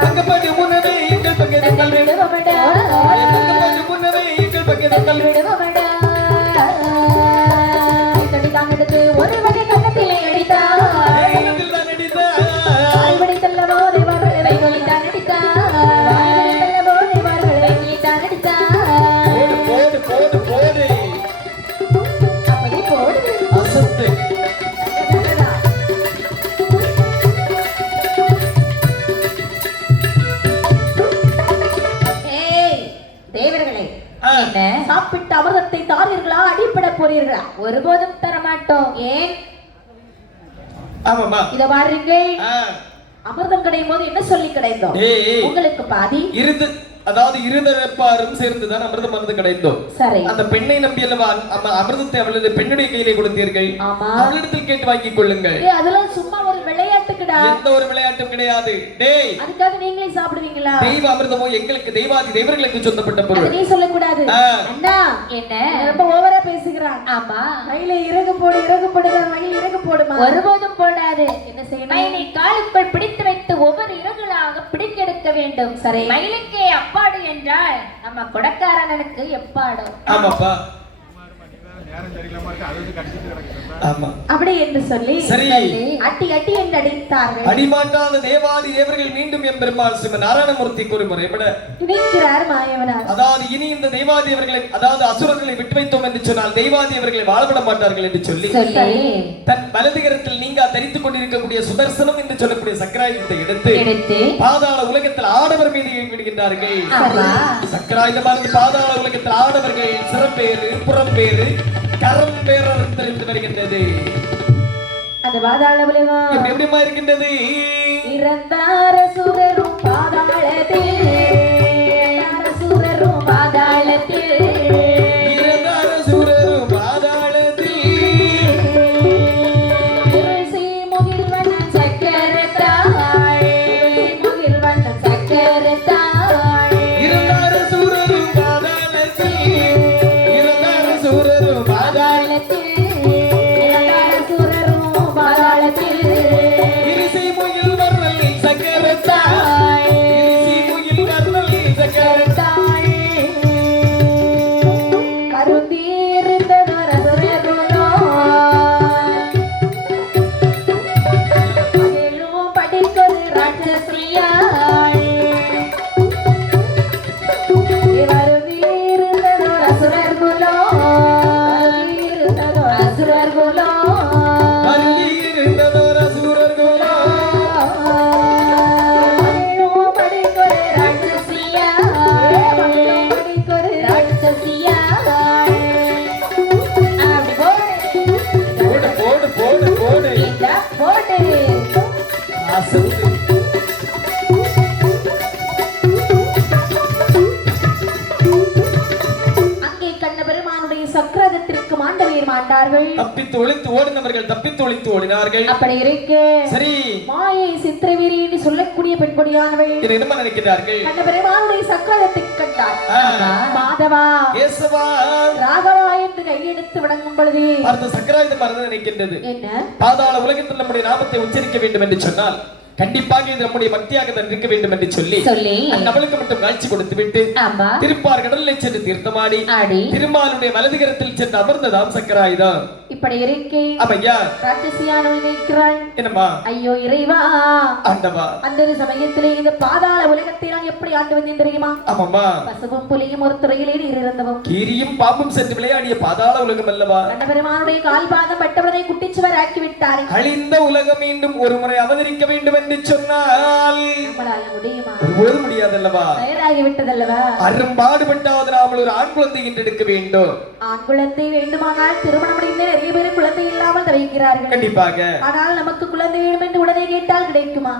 தங்கப்பட்டு முன்னமே எங்கள் பக்கத்தில் விடுவமடா. தங்கப்பட்டு முன்னமே எங்கள் பக்கத்தில் விடுவமடா. கட்டி தாங்கெடுத்து ஒரு வகை கண்ணத்திலே அடித்தார். ஆய்வடி தள்ளவோ தேவர்களை வைகொலித்தான் அடித்தார். ஆய்வடி தள்ளவோ தேவர்களை வைகொலித்தான் அடித்தார். போடு போடு போடு. அப்படி போடு. அசத்து. ஏய் தேவர்களே, சாப்பிட்ட அமிர்தத்தை தாரீர்களா அடிப்பட போறீர்களா? ஒருபோதும் தரமாட்டோம். ஏன்? ஆமாமா. இத பாருங்கள், அமிர்தம் கிடையும் போது என்ன சொல்லி கிடைத்தோம்? உங்களுக்கு பாதி இருந்து, அதாவது இருதரப்பாரும் சேர்ந்துதான் அமிர்தம் வந்து கிடைத்தோம். சரி, அந்த பெண்ணை நம்பி அல்லவா அமிர்தத்தை அவளது பெண்ணுடைய கையிலே கொடுத்தீர்கள். அவளிடத்தில் கேட்டு வாங்கிக் கொள்ளுங்கள். அதெல்லாம் சும்மா ஒரு விளையாட்டுக்குடா. எந்த ஒரு விளையாட்டும் கிடையாது. டேய், அதுக்காக நீங்களே சாப்பிடுவீங்களா? தெய்வ அமிர்தமோ எங்களுக்கு தெய்வாதி தேவர்களுக்கு சொந்தப்பட்ட பொருள். நீ சொல்லக்கூடாது அண்ணா. என்ன ரொம்ப ஓவரா பேசுகிறான். ஆமா, மயில இறகு போடு, இறகு போடுங்க. மயில் இறகு போடுமா? ஒருபோதும் போடாது. என்ன செய்யணும்? மயிலை காலுக்குள் பிடித்து வைத்து ஒவ்வொரு இறகுகளாக பிடிக்கெடுக்க வேண்டும். சரி, மயிலுக்கே அப்பாடு என்றால் நம்ம கொடக்காரனுக்கு எப்பாடும். ஆமாப்பா. நேரம் சரியில்லாம இருக்கு, அது வந்து கடிச்சிட்டு கிடக்குறப்ப ஆமா அப்படி என்று சொல்லி சரி. அட்டி அட்டி என்று அடித்தார்கள். அடிமாட்டாத தேவாதி தேவர்கள் மீண்டும் எம்பெருமாள் ஸ்ரீமன் நாராயணமூர்த்தி கூறுமுறை விட நினைக்கிறார் மாயவனார். அதாவது இனி இந்த தெய்வாதியவர்களை அதாவது அசுரர்களை விட்டு வைத்தோம் என்று சொன்னால் தெய்வாதியவர்களை வாழவிட மாட்டார்கள் என்று சொல்லி தன் வலதுகரத்தில் நீங்க தரித்துக் கொண்டிருக்கக்கூடிய சுதர்சனம் என்று சொல்லக்கூடிய சக்கராயுதத்தை எடுத்து பாதாள உலகத்தில் ஆடவர் மீது விடுகின்றார்கள். சக்கராயுதமானது பாதாள உலகத்தில் ஆடவர்கள் சிறப்பேறு புறம்பேறு கரம் பேரர் தெரிந்து வருகின்றது. அந்த பாதாள உலகம் எப்படிமா இருக்கின்றது? இறந்தார சுரரும் பாதாளத்தில் சுரரும் பாதாளத்தில் இறந்தார சுரரும் பாதாளத்தில் முகில்வண்ண சக்கரத்தாய் முகில்வண்ண சக்கரத்தாய் இறந்தார சுரரும் பாதாளத்தில் இறந்தார சுரரும் பாதாளத்தில் இரிசி முகில் வர்ணல் சக்கரத்தாய் இரிசி முகில் வர்ணல் சக்கரத்தாய் கருந்தீர்ந்ததொரு அசுரகுலோ அதிலும் படிக்கொரு ராட்சசியாய் கருந்தீர்ந்ததொரு அசுரகுலோ அசுரகுலோ இருந்ததோர் அசுரர்களோ போடு போடு போடு போடு அசத்து அங்கே கண்ண பெருமானுடைய சக்கரத்திற்கு மாண்டவீர் மாண்டார்கள். தப்பித்து ஒளித்து ஓடினவர்கள் தப்பித்து ஒளித்து ஓடினார்கள். அப்படி இருக்க சரி மாயை சித்திரவீரி என்று சொல்லக்கூடிய பெண்கொடியானவள் இதை என்ன நினைக்கிறார்கள்? கண்ண பெருமானுடைய சக்கரத்தை கண்டார். மாதவா கேசவா ராகவா என்று கையெடுத்து வணங்கும் பொழுது அந்த சக்கராயுதம் மறந்து நினைக்கின்றது. என்ன பாதாள உலகத்தில் நம்முடைய நாமத்தை உச்சரிக்க வேண்டும் என்று சொன்னால் கண்டிப்பாக இது நம்முடைய பக்தியாக தான் இருக்க வேண்டும் என்று சொல்லி அந்நபளுக்கு மட்டும் காட்சி கொடுத்து விட்டு திருப்பார் கடலில் சென்று தீர்த்தமாடி திருமாலுடைய வலதுகரத்தில் சென்று அமர்ந்ததாம் சக்கராயுதம். இப்படி இருக்கே அம்மையா ராட்சசியானவள் நினைக்கிறாள். என்னம்மா? ஐயோ இறைவா ஆண்டவா அந்த ஒரு சமயத்திலே இந்த பாதாள உலகத்தை நான் எப்படி ஆண்டு வந்தேன் தெரியுமா? ஆமாம்மா. பசுவும் புலியும் ஒரு துறையிலே இருந்தவும் கீரியும் பாம்பும் சென்று விளையாடிய பாதாள உலகம் அல்லவா? கண்ணபெருமானுடைய கால் பாதம் பட்டவனை குட்டிச்சுவர் ஆக்கி விட்டார். அழிந்த உலகம் மீண்டும் ஒரு முறை அவதரிக்க வேண்டும் என்று சொன்னால் நம்மளால முடியுமா? ஒருபோது முடியாதல்லவா? தயாராகி விட்டதல்லவா? அரும்பாடுபட்டாவது நாமல் ஒரு ஆண் குழந்தை எடுக்க வேண்டும். ஆண் குழந்தை வேண்டுமானால் திருமணம் முடிந்த நிறைய பேர் குழந்தை இல்லாமல் தவிக்கிறார்கள். கண்டிப்பாக. ஆனால் நமக்கு குழந்தை வேண்டும் என்று உடனே கேட்டால் கிடைக்குமா?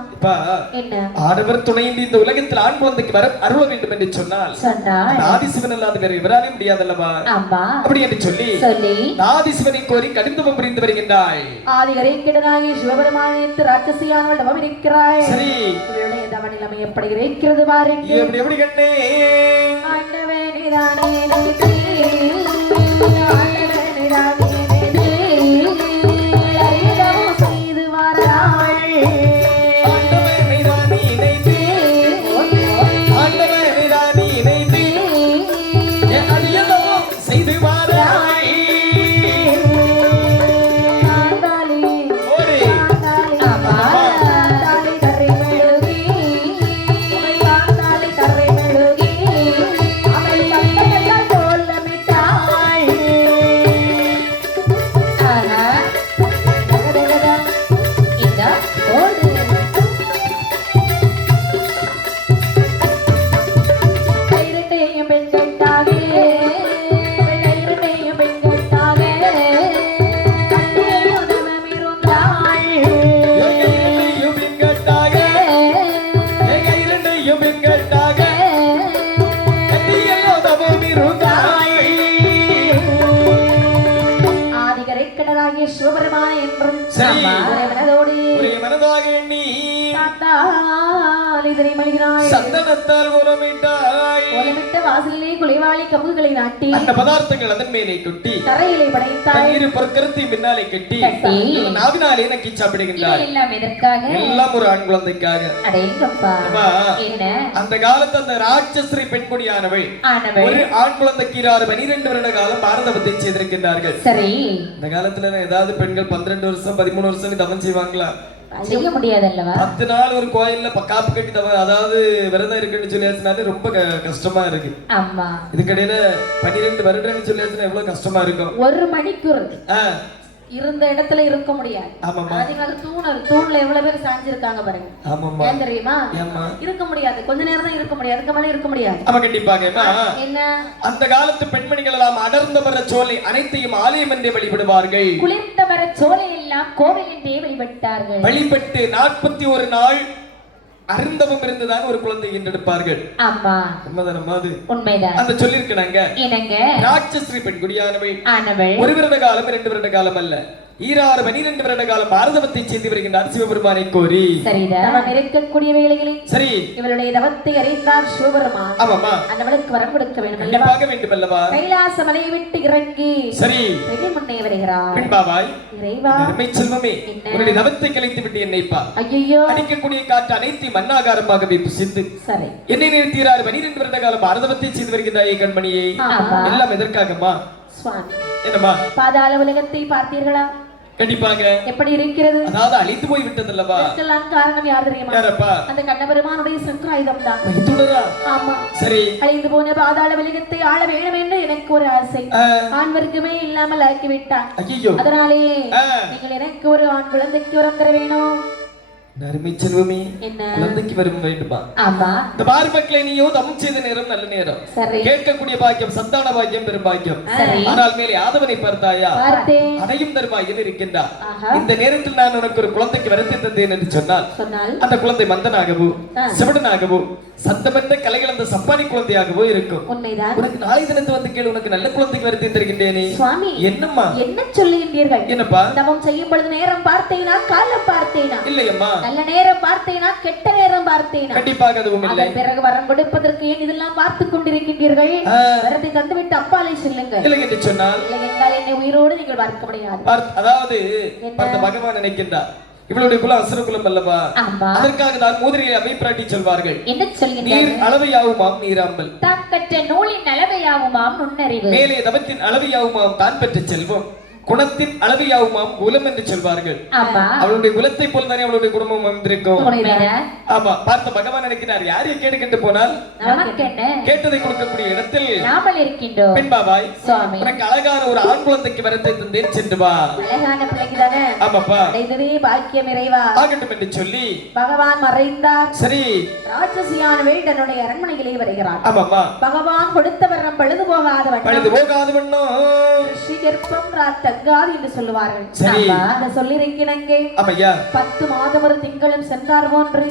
என்ன ஆடவர் துணைந்து இந்த உலகத்தில் ஆண் குழந்தைக்கு வர அருள வேண்டும் என்று சொன்னால் ஆதிசிவன் அல்லாத வேறு இவராலே முடியாதல்லவா? அப்படி என்று சொல்லி ஆதிசிவனை கோரி கடிந்தவம் புரிந்து வருகின்றாய். ஆதிகரை கிடனாகி சிவபெருமானித்து ராட்சசியானவள் தவம் இருக்கிறாய். சரி இவருடைய தவ நிலைமை எப்படி இருக்கிறது பாருங்க. எப்படி எப்படி கண்டே ஆண்டவனிதானே செய்து வாராள். செய்து சிவபெருமான என்றும் மனதோடு தாத்தாலே இதனை மல்கினாள். சந்தனத்தால் கோலமிட்டாள். கோலமிட்ட வாசலிலே குலைவாளி கம்புகளை நாட்டி அந்த பதார்த்தங்கள் அதன் மேலே கொட்டி தரையிலே படைத்தாள். இரு பொற்கரத்தை பின்னாலே கட்டி நாவினாலே நக்கி சாப்பிடுகின்றாள். எல்லாம் எதற்காக? எல்லாம் ஒரு ஆண் குழந்தைக்காக. அடேங்கப்பா. அம்மா, என்ன? அந்த காலத்து அந்த ராட்சஸ்ரீ பெண்குடியானவள் ஆனவள் ஒரு ஆண் குழந்தைக்கு 12 வருட காலம் பாரதவத்தை செய்திருக்கின்றார்கள். சரி. இந்த காலத்துல ஏதாவது பெண்கள் 12 வருஷம் 13 வருஷம் தவம் செய்வாங்களா? செய்ய முடியாதல்லவா? 10 நாள் ஒரு கோயில்ல காப்பு கட்டி அதாவது விரதம் இருக்குன்னு சொல்லியாச்சுனாலே ரொம்ப கஷ்டமா இருக்கு. ஆமா. இதுக்கடையில 12 வருடம்னு சொல்லியாச்சுன்னா எவ்வளவு கஷ்டமா இருக்கும். ஒரு மணிக்கூர் இருந்த இடத்துல இருக்க முடியாது. தூண்ல எவ்வளவு பேர் சாஞ்சிருக்காங்க பாருங்க. ஏன் தெரியுமா? இருக்க முடியாது, கொஞ்ச நேரம் தான் இருக்க முடியாது, அதுக்கு மேல இருக்க முடியாது. ஆமா, கண்டிப்பாக. என்ன, அந்த காலத்து பெண்மணிகள் எல்லாம் அடர்ந்த வர சோலை அனைத்தையும் ஆலயம் என்றே வழிபடுவார்கள். குளிர்ந்த வர சோலை எல்லாம் கோவில் என்றே வழிபட்டார்கள். வழிபட்டு 41 நாள் அருந்தவம் இருந்துதான் ஒரு குழந்தை ஈன்றெடுப்பார்கள். ஆமா, உண்மைதான். அந்த சொல்லிருக்கனாங்க. என்னங்க? ராட்சஸ்ரீ பெண் குடியானவள் ஆனவள் 1 வருட காலம் 2 வருட காலம் அல்ல, 12 வருட காலம் பாரதவத்தை செய்து வருகின்றார் சிவபெருமானை கோரி. சரிதான். இருக்கக்கூடிய வேளைகளில் சரி இவளுடைய தவத்தை அறிந்தார் சிவபெருமான். ஆமாமா, அந்தவளுக்கு வரம் கொடுக்க வேண்டும் அல்லவா? கண்டிப்பாக வேண்டும் அல்லவா? கைலாச மலையை விட்டு இறங்கி சரி முன்னே வருகிறார். பெண்பாவாய், இறைவா, அருமை செல்வமே, உன்னுடைய தவத்தை கலைத்து விட்டு என்னை பா. ஐயோ, அடிக்கக்கூடிய காற்று அனைத்து மண்ணாகாரமாகவே புசிந்து சரி என்னை நிறுத்தியார் 12 வருட காலம் பாரதவத்தை செய்து வருகின்றாயே கண்மணியே. எல்லாம் எதற்காகமா? சுவாமி, என்னமா? பாதாள உலகத்தை பார்த்தீர்களா? கண்டிப்பாக. எப்படி இருக்கிறது? அதாவது அழித்து போய் விட்டதல்லவா? இதெல்லாம் காரணம் யார் தெரியுமா? யாரப்பா? அந்த கண்ணபெருமானுடைய சங்கராயுதம் தான். இதுடா. ஆமா. சரி. அழிந்து போன பாதாள உலகத்தை ஆள வேண்டும் என்று எனக்கு ஒரு ஆசை. ஆண் வர்க்கமே இல்லாமல் ஆக்கி விட்டான். ஐயோ, அதனாலே நீங்கள் எனக்கு ஒரு ஆண் குழந்தைக்கு வரம் தர வேணும். அருமை செல்வமே, என்ன குழந்தைக்கு வரும் வேண்டுமா? ஆமா. இந்த பார்மக்களை நீயோ தவம் செய்த நேரம் நல்ல நேரம், கேட்கக்கூடிய பாக்கியம் சந்தான பாக்கியம் பெரும் பாக்கியம். ஆனால் மேலே ஆதவனை பார்த்தாயா? அதையும் தருவாயில் இருக்கின்றார். இந்த நேரத்தில் நான் உனக்கு ஒரு குழந்தைக்கு வரத்தை தந்தேன் என்று சொன்னால் அந்த குழந்தை மந்தனாகவோ சிவடனாகவோ சந்தமந்த கலைகளந்த சப்பானி குழந்தையாகவோ இருக்கும். உனக்கு நாளை தினத்து வந்து கேளு, உனக்கு நல்ல குழந்தைக்கு வரத்தை தருகின்றேனே. சுவாமி, என்னம்மா என்ன சொல்லுகின்றீர்கள்? என்னப்பா? தவம் செய்யும் பொழுது நேரம் பார்த்தேனா காலம் பார்த்தேனா? இல்லையம்மா, நல்ல நேரம் பார்த்தேனா கெட்ட நேரம் பார்த்தேனா? கண்டிப்பாக அதுவும் இல்லை. பிறகு வரம் கொடுப்பதற்கு ஏன் இதெல்லாம் பார்த்து கொண்டிருக்கின்றீர்கள்? வரத்தை தந்துவிட்டு அப்பாலை செல்லுங்க. இல்லை என்று சொன்னால் இல்லை என்றால் என்னை உயிரோடு நீங்கள் பார்க்க முடியாது. அதாவது பகவான் நினைக்கின்றார், இவளுடைய குலம் அசுர குலம் அல்லவா? அதற்காக தான் மூதிரையை அமைப்பிராட்டி சொல்வார்கள். என்ன சொல்கின்றார்? நீர் அளவையாவுமாம் நீராம்பல், தான் கற்ற நூலின் அளவையாவுமாம் நுண்ணறிவு, மேலே தவத்தின் அளவையாவுமாம் தான் பெற்ற செல்வம், குணத்தின் அளவையாவுமாம் குலம் என்று சொல்வார்கள். அவளுடைய குலத்தை போல் தானே அவளுடைய குடும்பம் வந்திருக்கும். ஆமா, பார்த்த பகவான் நினைக்கிறார், யாரையும் கேட்டுக்கிட்டு போனால் கேட்டதை கொடுக்கக்கூடிய இடத்தில் நாமல் இருக்கின்றோம். பெண்பாவாய், உனக்கு அழகான ஒரு ஆண் குழந்தைக்கு வரத்தை தந்தேன், சென்று வா. அழகான பிள்ளைக்குதானே? ஆமாப்பா, பாக்கியம் இறைவா ஆகட்டும் என்று சொல்லி பகவான் மறைந்தார். சரி, ராட்சசியானவள் தன்னுடைய அரண்மனையிலே வருகிறார். ஆமாமா, பகவான் கொடுத்த வரம் பழுது போகாதவன் ஸ்ரீகர்ப்பம் தங்காது என்று சொல்லுவார்கள். அந்த சொல்லிருக்கிறேங்க. 10 மாதம் ஒரு திங்களும் சென்றார் போன்று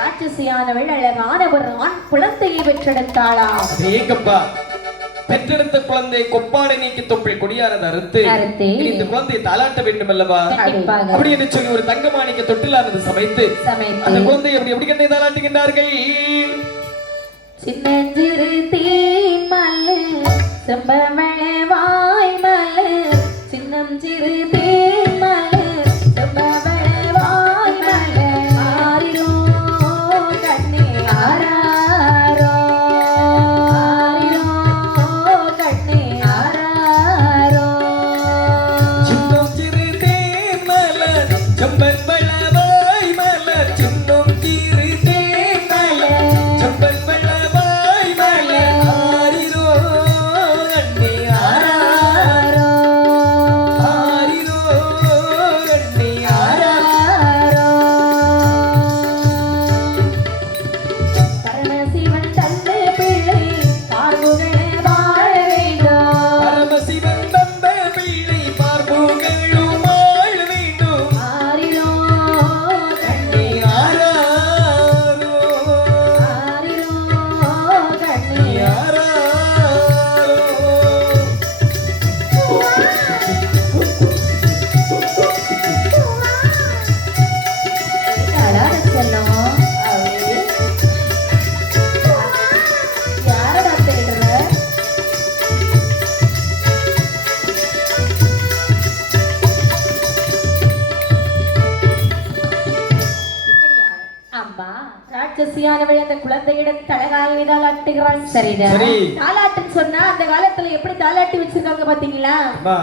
ராட்சசியானவள் அழகான ஒரு ஆண் குழந்தையை பெற்றெடுத்தாளா. பெற்றெடுத்த குழந்தை கொப்பாடை நீக்கி தொப்பில் கொடியானது அறுத்து இந்த குழந்தையை தாலாட்ட வேண்டும் அல்லவா? அப்படி என்று சொல்லி ஒரு தங்கமாணிக்க தொட்டிலானது சமைத்து அந்த குழந்தை எப்படி கண்ணை தாலாட்டுகின்றார்கள். சின்னஞ்சிறு தீன் மலர் செம்பமள வாய் மலர், சின்னம் சிறு தீன் மலர் செம்பமள வாய் மலர், ஆரிரோ கண்ணே ஆராரோ, ஆரிரோ கண்ணே ஆராரோ. சின்னம் சிறு தீன் மலர் செம்பமள வாய் மலர், சின்னம் சிறு தீன் மலர் செம்பமள வாய் மலர், ஆரிரோ கண்ணே ஆராரோ, ஆரிரோ கண்ணே ஆராரோ. பரமசிவன் தந்த பிள்ளை பார்வுகளே வாழ வேண்டும், பரமசிவன் தந்த பிள்ளை பார்வுகளும் வாழ வேண்டும், ஆரிரோ ராட்சசியானவள் அந்த குழந்தையிடம் தலகாயை தாளாட்டுகிறாள். சரிதான். சரி. தாளாட்டுன்னு சொன்னா அந்த காலத்துல எப்படி தாளாட்டி வச்சிருக்காங்க பாத்தீங்களா? அம்மா,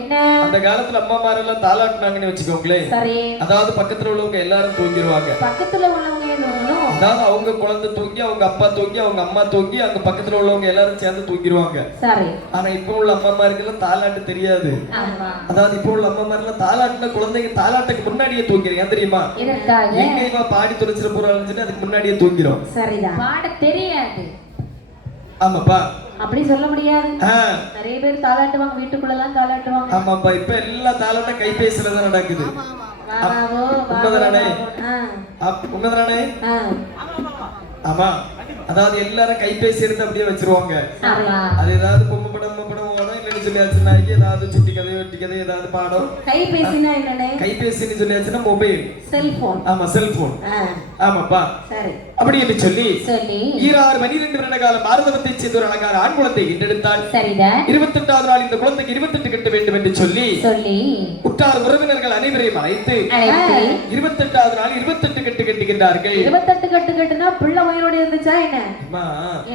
என்ன அந்த காலத்துல அம்மாமாரெல்லாம் தாளாட்டுனாங்கன்னு வச்சுக்கோங்களேன். சரி. அதாவது பக்கத்துல உள்ளவங்க எல்லாரும் தூங்கிடுவாங்க. பக்கத்துல உள்ளவங்க என்ன பண்ணணும்? அதாவது அவங்க குழந்தை தூங்கி, அவங்க அப்பா தூங்கி, அவங்க அம்மா தூங்கி, அங்க பக்கத்துல உள்ளவங்க எல்லாரும் சேர்ந்து தூங்கிடுவாங்க. சரி. ஆனா இப்ப உள்ள அம்மாமாருக்கெல்லாம் தாளாட்டு தெரியாது. ஆமா. அதாவது இப்ப உள்ள அம்மாமாரெல்லாம் தாளாட்டுல குழந்தைங்க தாளாட்டுக்கு முன்னாடியே தூங்கிறீங்க தெரியுமா? இதற்காக எங்க பாடி துளைச்சிட போறாங்கன்னு சொல்லி அதுக்கு முன்னாடியே தூங்கிறோம். சரிதான். பாட தெரியாது. ஆமாப்பா. அப்படி சொல்ல முடியாது. ஆ. நிறைய பேர் தாளாட்டுவாங்க, வீட்டுக்குள்ள எல்லாம் தாளாட்டுவாங்க. ஆமாப்பா, இப்ப எல்லா தாளாட்டும் கைபேசியில தான் நடக்குது. வாவாவோ, உண்மைதானே? ஆ. உண்மைதானே? ஆ. ஆமா. அதாவது எல்லாரும் கைபேசி எடுத்து அப்படியே வச்சிருவாங்க. ஆமா. அது ஏதாவது பொம்மை படம் ஓடும், இல்லைன்னு சொல்லியாச்சுன்னா ஏதாவது சுட்டி கதை வெட்டி கதை ஏதாவது பாடம். கைபேசினா என்னன்னு? கைபேசின்னு சொல்லியாச்சுன்னா மொபைல், செல்போன். ஆமா செல்போன். ஆமாப்பா. சரி. அப்படி என்று சொல்லி சொல்லி 12 வருட காலம் பாரதத்தை சேர்ந்த ஒரு அழகான ஆண் குழந்தை ஈன்றெடுத்தாள். சரிதான். 28வது நாள் இந்த குழந்தைக்கு 28 கட்ட வேண்டும் என்று சொல்லி சொல்லி உற்றார் உறவினர்கள் அனைவரையும் அழைத்து 28வது நாள் 28 கட்டு கட்டுகின்றார்கள். 28 கட்டு கட்டுனா பிள்ளை உயிரோட இருந்துச்சா என்ன? அம்மா,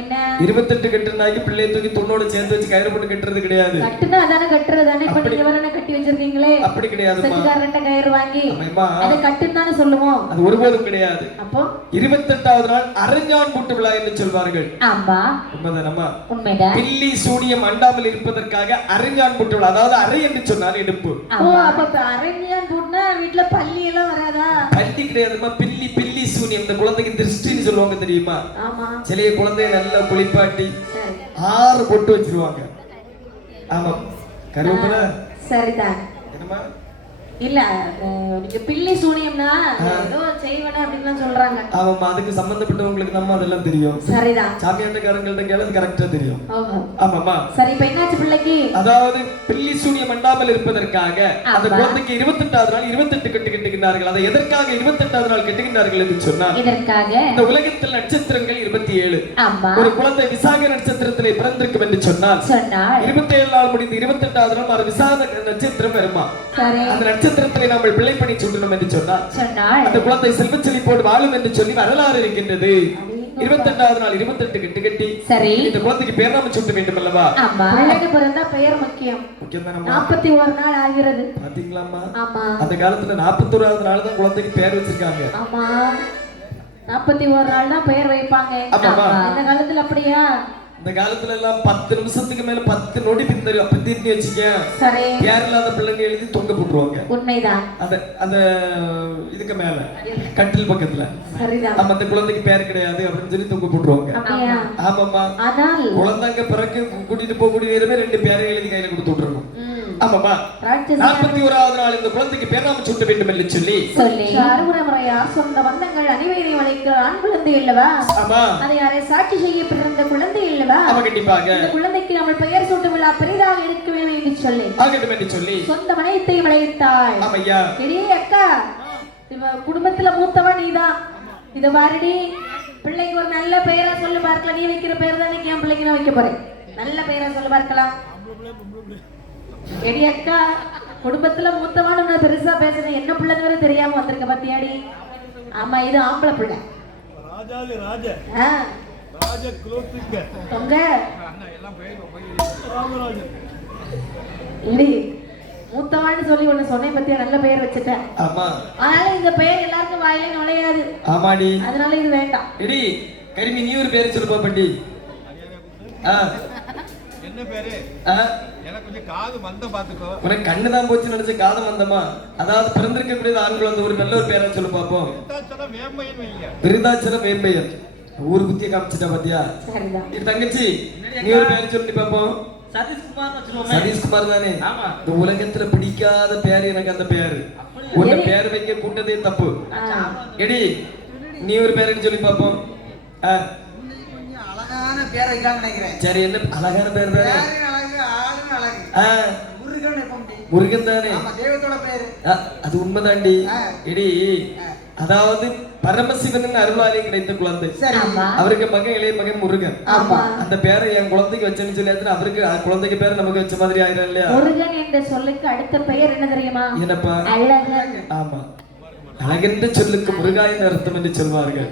என்ன 28 கட்டுனாக்கி பிள்ளையை தூக்கி துண்ணோட சேர்த்து வச்சு கயிறு போட்டு கட்டுறது கிடையாது. கட்டுனா அதானே கட்டுறது தானே. இப்ப நீங்க வரன கட்டி வச்சிருக்கீங்களே, அப்படி கிடையாதுமா. செட்டுக்காரன்ட்ட கயிறு வாங்கி அம்மா, அத கட்டுன்னு தானே சொல்லுவோம். அது ஒருபோதும் கிடையாது. அப்போ 28வது நாள் அரஞ்சான் பூட்டு விழா என்று சொல்வார்கள். ஆமா, உண்மைதானம்மா? உண்மைதான். பில்லி சூனியம் அண்டாமல் இருப்பதற்காக அரஞ்சான் பூட்டு விழா, அதாவது அரை என்று சொன்னால் எடுப்பு. ஓ, அப்ப அரண்யான் பூட்னா வீட்ல பள்ளி எல்லாம் வராதா? பள்ளி கிடையாதுமா, பில்லி பில்லி சூனியம். இந்த குழந்தைக்கு திருஷ்டின்னு சொல்லுவாங்க தெரியுமா? ஆமா. சிலைய குழந்தைய நல்லா குளிப்பாட்டி சரி. 6 பொட்டு வச்சிருவாங்க. ஆமா, கருவேப்பிலை. சரிதான். என்னம்மா? இல்ல நீங்க பில்லி சூனியம்னா ஏதோ செய்வன அப்படின்லாம் சொல்றாங்க. ஆமாம்மா, அதுக்கு சம்பந்தப்பட்டவங்களுக்கு நம்ம அதெல்லாம் தெரியும். சரிதான். சாமியாண்டக்காரங்கள்ட்ட கேளது கரெக்டா தெரியும். ஓஹோ. ஆமாம்மா. சரி, இப்ப என்னாச்சு பிள்ளைக்கு? அதாவது பில்லி சூனியம் அண்டாமல் இருப்பதற்காக அந்த குழந்தைக்கு 28வது நாள் 28 கட்டு கட்டுகின்றார்கள். அதை எதற்காக 28வது நாள் கட்டுகின்றார்கள் என்று சொன்னால், இதற்காக இந்த உலகத்தில் நட்சத்திரங்கள் 27. ஆமா. ஒரு குழந்தை விசாக நட்சத்திரத்திலே பிறந்திருக்கும் என்று சொன்னால் 27 நாள் முடிந்து 28வது நாள் அது விசாக நட்சத்திரம் வருமா? சரி. அந்த நட்சத்திரத்திலே நாம் பிள்ளை பண்ணி சுட்டணும் என்று சொன்னால் அந்த குழந்தை செல்வ செழிப்போடு வாழும் என்று சொல்லி வரலாறு இருக்கின்றது. 28வது நாள் 28 கட்டு கட்டி சரி இந்த குழந்தைக்கு பேர் நாம சூட்ட வேண்டும் அல்லவா? ஆமா. பிள்ளைக்கு பிறந்தா பெயர் முக்கியம். முக்கியம் தானே? 41 நாள் ஆகிறது. பாத்தீங்களாம்மா? ஆமா. அந்த காலத்துல 41வது நாள் தான் குழந்தைக்கு பேர் வச்சிருக்காங்க. ஆமா, 41 நாள் தான் பெயர் வைப்பாங்க. ஆமாம்மா. அந்த காலத்துல அப்படியா? இந்த காலத்துல எல்லாம் 10 நிமிஷத்துக்கு மேல 10 நொடி பிந்தரும். அப்ப திட்டி வச்சுக்க சரி. பேர் இல்லாத பிள்ளைங்க எழுதி தொங்க போட்டுருவாங்க. உண்மைதான். அந்த அந்த இதுக்கு மேல கட்டில் பக்கத்துல. சரிதான். நம்ம அந்த குழந்தைக்கு பேர் கிடையாது அப்படின்னு சொல்லி தொங்க போட்டுருவாங்க. அப்படியா? ஆமாம்மா. ஆனால் குழந்தைங்க பிறகு கூட்டிட்டு போகக்கூடிய 2 பேரை எழுதி கையில கொடுத்து விட்டுருணும். ஆமாம்மா. ராட்சசி 41வது நாள் இந்த குழந்தைக்கு பேர் நாம சூட்ட வேண்டும் என்று சொல்லி அறுமுறையா சொந்த பந்தங்கள் அனைவரையும் அழைக்கிற ஆண் குழந்தை இல்லவா? ஆமா. அதை யாரை சாட்சி செய்ய பிறந்த குழந்தை இல்லவா? ஆமா, கண்டிப்பாக. இந்த குழந்தைக்கு நம்ம பெயர் சூட்டும் விழா பெரிதாக இருக்க வேண்டும் என்று சொல்லி ஆகட்டும் என்று சொல்லி சொந்த மனையத்தையும் அழைத்தாள். ஆமையா. எடியே அக்கா, இவ குடும்பத்துல மூத்தவா நீதான். இத பாருடி, பிள்ளைக்கு ஒரு நல்ல பெயரா சொல்லு பார்க்கலாம். நீ வைக்கிற பெயர் தானே என் பிள்ளைக்கு நான் வைக்க போறேன். நல்ல பெயரா சொல்லு பார்க்கலாம். எடி அக்கா, குடும்பத்துல மூத்தவான்னு நான் பெருசா பேசுறேன். என்ன பிள்ளைங்கிற தெரியாம வந்திருக்க பாத்தியாடி? ஆமா, இது ஆம்பளை பிள்ளை. ராஜாதி ராஜ ராஜ குலோத்துங்க உங்க ராமராஜன் இடி மூத்தவான்னு சொல்லி ஒண்ணு சொன்னேன் பத்தியா? நல்ல பெயர் வச்சுட்டேன். ஆமா. அதனால இந்த பெயர் எல்லாருக்கும் வாயிலே நுழையாது. ஆமாடி. அதனால இது வேண்டாம். எடி கரிமி, நீ ஒரு பேர் சொல்லுப்பா பண்டி. என்ன பேரு? எனக்கு கொஞ்சம் காது மந்தம் பாத்துக்கோ. உனக்கு கண்ணுதான் போச்சு நினைச்ச காது மந்தமா? அதாவது பிறந்திருக்க கூடியது ஆண் குழந்தை, ஒரு நல்ல ஒரு பேரை சொல்லு பாப்போம். விருதாச்சலம் வேம்பையன் வைங்க. விருதாச்சலம் வேம்பையன். ஊர் புத்திய காமிச்சிட்டா பாத்தியா? சரிதான். இது தங்கச்சி, நீ ஒரு பேர் சொல்லி பாப்போம். சதீஷ்குமார் வச்சிருவோமே. சதீஷ்குமார் தானே? ஆமா. இந்த உலகத்துல பிடிக்காத பேர் எனக்கு அந்த பேரு. உன்ன பேர் வைக்க கூட்டதே தப்பு. எடி நீ ஒரு பேர் சொல்லி பாப்போம். அழகான பேர் வைக்கலாம்னு நினைக்கிறேன். சரி, என்ன அழகான பேர் தானே? அழகு, ஆளும் அழகு. முருகன் எப்பவுமே. முருகன் தானே? ஆமா, தெய்வத்தோட பேரு. அது உண்மைதாண்டி. எடி அதாவது பரமசிவன் அருளாலே கிடைத்த குழந்தை. அவருக்கு மகன், இளைய மகன் முருகன். அந்த பேரை என் குழந்தைக்கு வச்சேன்னு சொல்லி அவருக்கு குழந்தைக்கு பேரை நமக்கு வச்ச மாதிரி ஆயிரம் இல்லையா? முருகன் என்ற சொல்லுக்கு அடுத்த பெயர் என்ன தெரியுமா? என்னப்பா? அழகன். ஆமா, அழகென்ற சொல்லுக்கு முருகா என்ற அர்த்தம் என்று சொல்வார்கள்.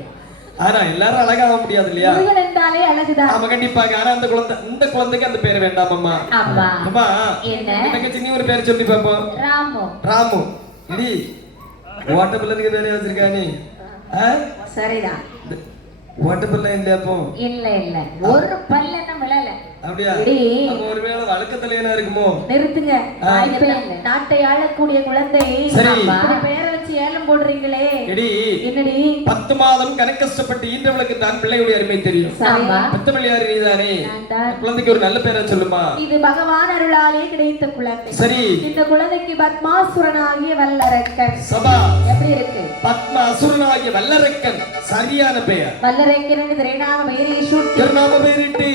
ஆனா எல்லாரும் அழகாக முடியாது இல்லையா? முருகன் என்றாலே அழகுதான். ஆமா கண்டிப்பாக. ஆனா இந்த குழந்தைக்கு அந்த பேர் வேண்டாம் அம்மா. அம்மா அம்மா என்ன எனக்கு சின்ன ஒரு பேர் சொல்லி பாப்போம். ராமு. ராமு. இடி ஓட்டப்பிள்ளைக்கு வேலையை வச்சிருக்கா நீ? சரிதான். ஓட்டப்பிள்ளை இல்லையா அப்போ? இல்ல இல்ல ஒரு பல்லன விழல. அப்படியா? அப்ப ஒருவேளை வழக்கத்திலேனா இருக்குமோ? நிறுத்துங்க. நாட்டை ஆளக்கூடிய குழந்தை சரி. பேரை வச்சு ஏலம் போடுறீங்களே. என்னடி 10 மாதம் கணக்கஷ்டப்பட்டு ஈன்றவளுக்கு தான் பிள்ளையுடைய அருமை தெரியும். பெத்தவள் யாரு நீதானே? குழந்தைக்கு ஒரு நல்ல பேரை சொல்லுமா. இது பகவான் அருளாலே கிடைத்த குழந்தை. சரி. இந்த குழந்தைக்கு பத்மாசுரனாகிய வல்லரக்கன். சபா. எப்படி இருக்கு? பத்மாசுரனாகிய வல்லரக்கன் சரியான பெயர். வல்லரக்கன் திரைநாம பெயரை சூட்டி திருநாம பெயரிட்டு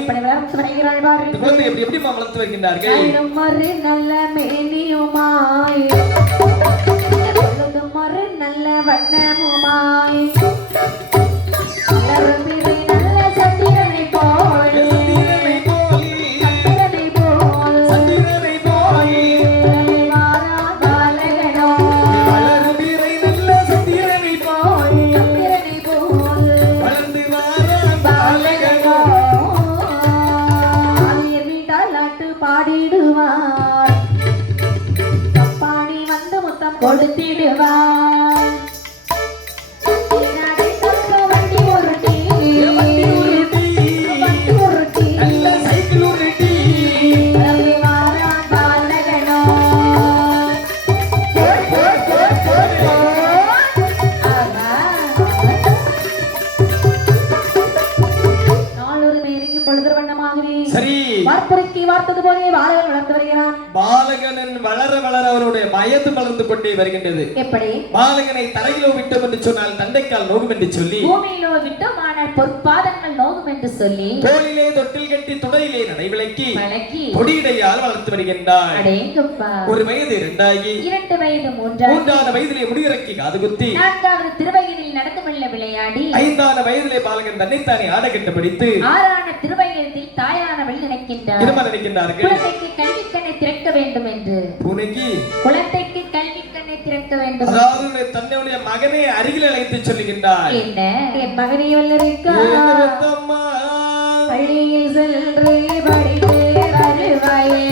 எப்படி வளர்த்து வருகிறாள் பாரு. குழந்தை எப்படி வளர்த்து வருகின்றார்கள்? மறு நல்ல மேனியுமாய் மறு நல்ல வண்ணமுமாய் நல்ல சந்திரனை போல் பாடிடுவார் பாடி வந்து முத்தம் கொடுத்திடுவார். வண்டி உருட்டி சைக்கிள் உருட்டி பாலகனோ நாளொரு மேலையும் பொழுது வண்ணமாகவே சரி வார்த்தைக்கு வார்த்தது போலே பாலகன் வளர்த்து வருகிறான். பாலகன் வளர வளர அவருடைய வயது வளர்ந்து கொண்டே வருகின்றது. எப்படி? பாலகனை தரையிலோ விட்டோம் என்று சொன்னால் தண்டைக்கால் நோகும் என்று சொல்லி, பூமியிலோ விட்டோம் ஆனால் பொற்பாதங்கள் நோகும் என்று சொல்லி, தோளிலே தொட்டில் கட்டி துடையிலே நடைவிலக்கி பழக்கி கொடியிடையால் வளர்த்து வருகின்றார். அடேங்கப்பா. ஒரு வயது 2 ஆகி 2 வயது 3 3வது வயதிலே முடியிறக்கி காது குத்தி 4வது திருவயதில் நடக்கமெல்ல விளையாடி 5வது வயதிலே பாலகன் தன்னைத்தானே ஆட கட்ட படித்து 6ஆன திருவயதில் தாயானவள் நினைக்கின்றார். நினைக்கின்றார்கள் குழந்தைக்கு கல்வி கண்ணை திறக்க வேண்டும் என்று. பூனைக்கு குழந்தைக்கு கல்வி கண்ணை திறக்க வேண்டும். அதாவது தன்னுடைய மகனை அருகில் அழைத்து சொல்லுகின்றார். என்ன? என் மகனை வல்லரைக்கா அம்மா பள்ளியில் சென்று படித்து வருவாயே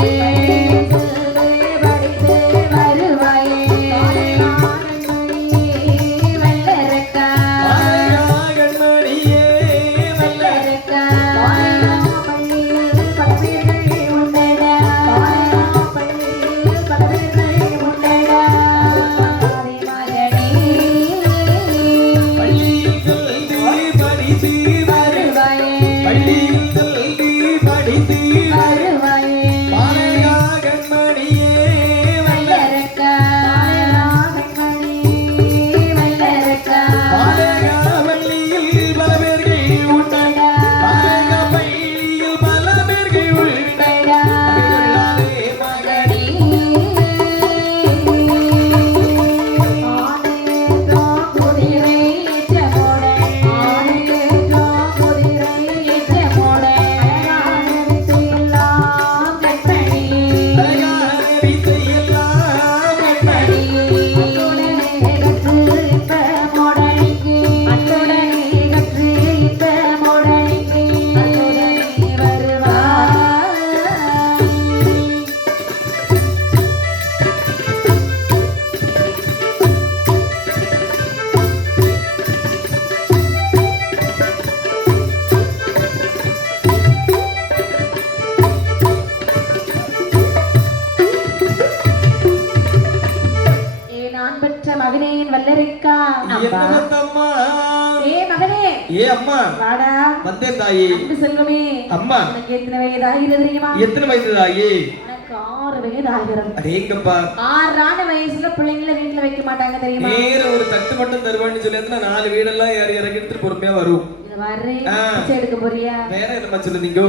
வல்லரைக்கா அம்மா ஏ மகனே ஏ அம்மா வாடா வந்தேன் தாயே அன்பு செல்வமே அம்மா உனக்கு எத்தனை வயது ஆகிறது தெரியுமா எத்தனை வயது தாயே எனக்கு 6 வயது ஆகிறது அடேங்கப்பா 6 வயசுல பிள்ளைங்களை வீட்டுல வைக்க மாட்டாங்க தெரியுமா நேர ஒரு தட்டு மட்டும் தருவான்னு சொல்லி 4 வீடெல்லாம் ஏறி இறங்கி எடுத்து பொறுமையா வரும் எடுக்க போறியா வேற என்னமா சொல்லுதீங்க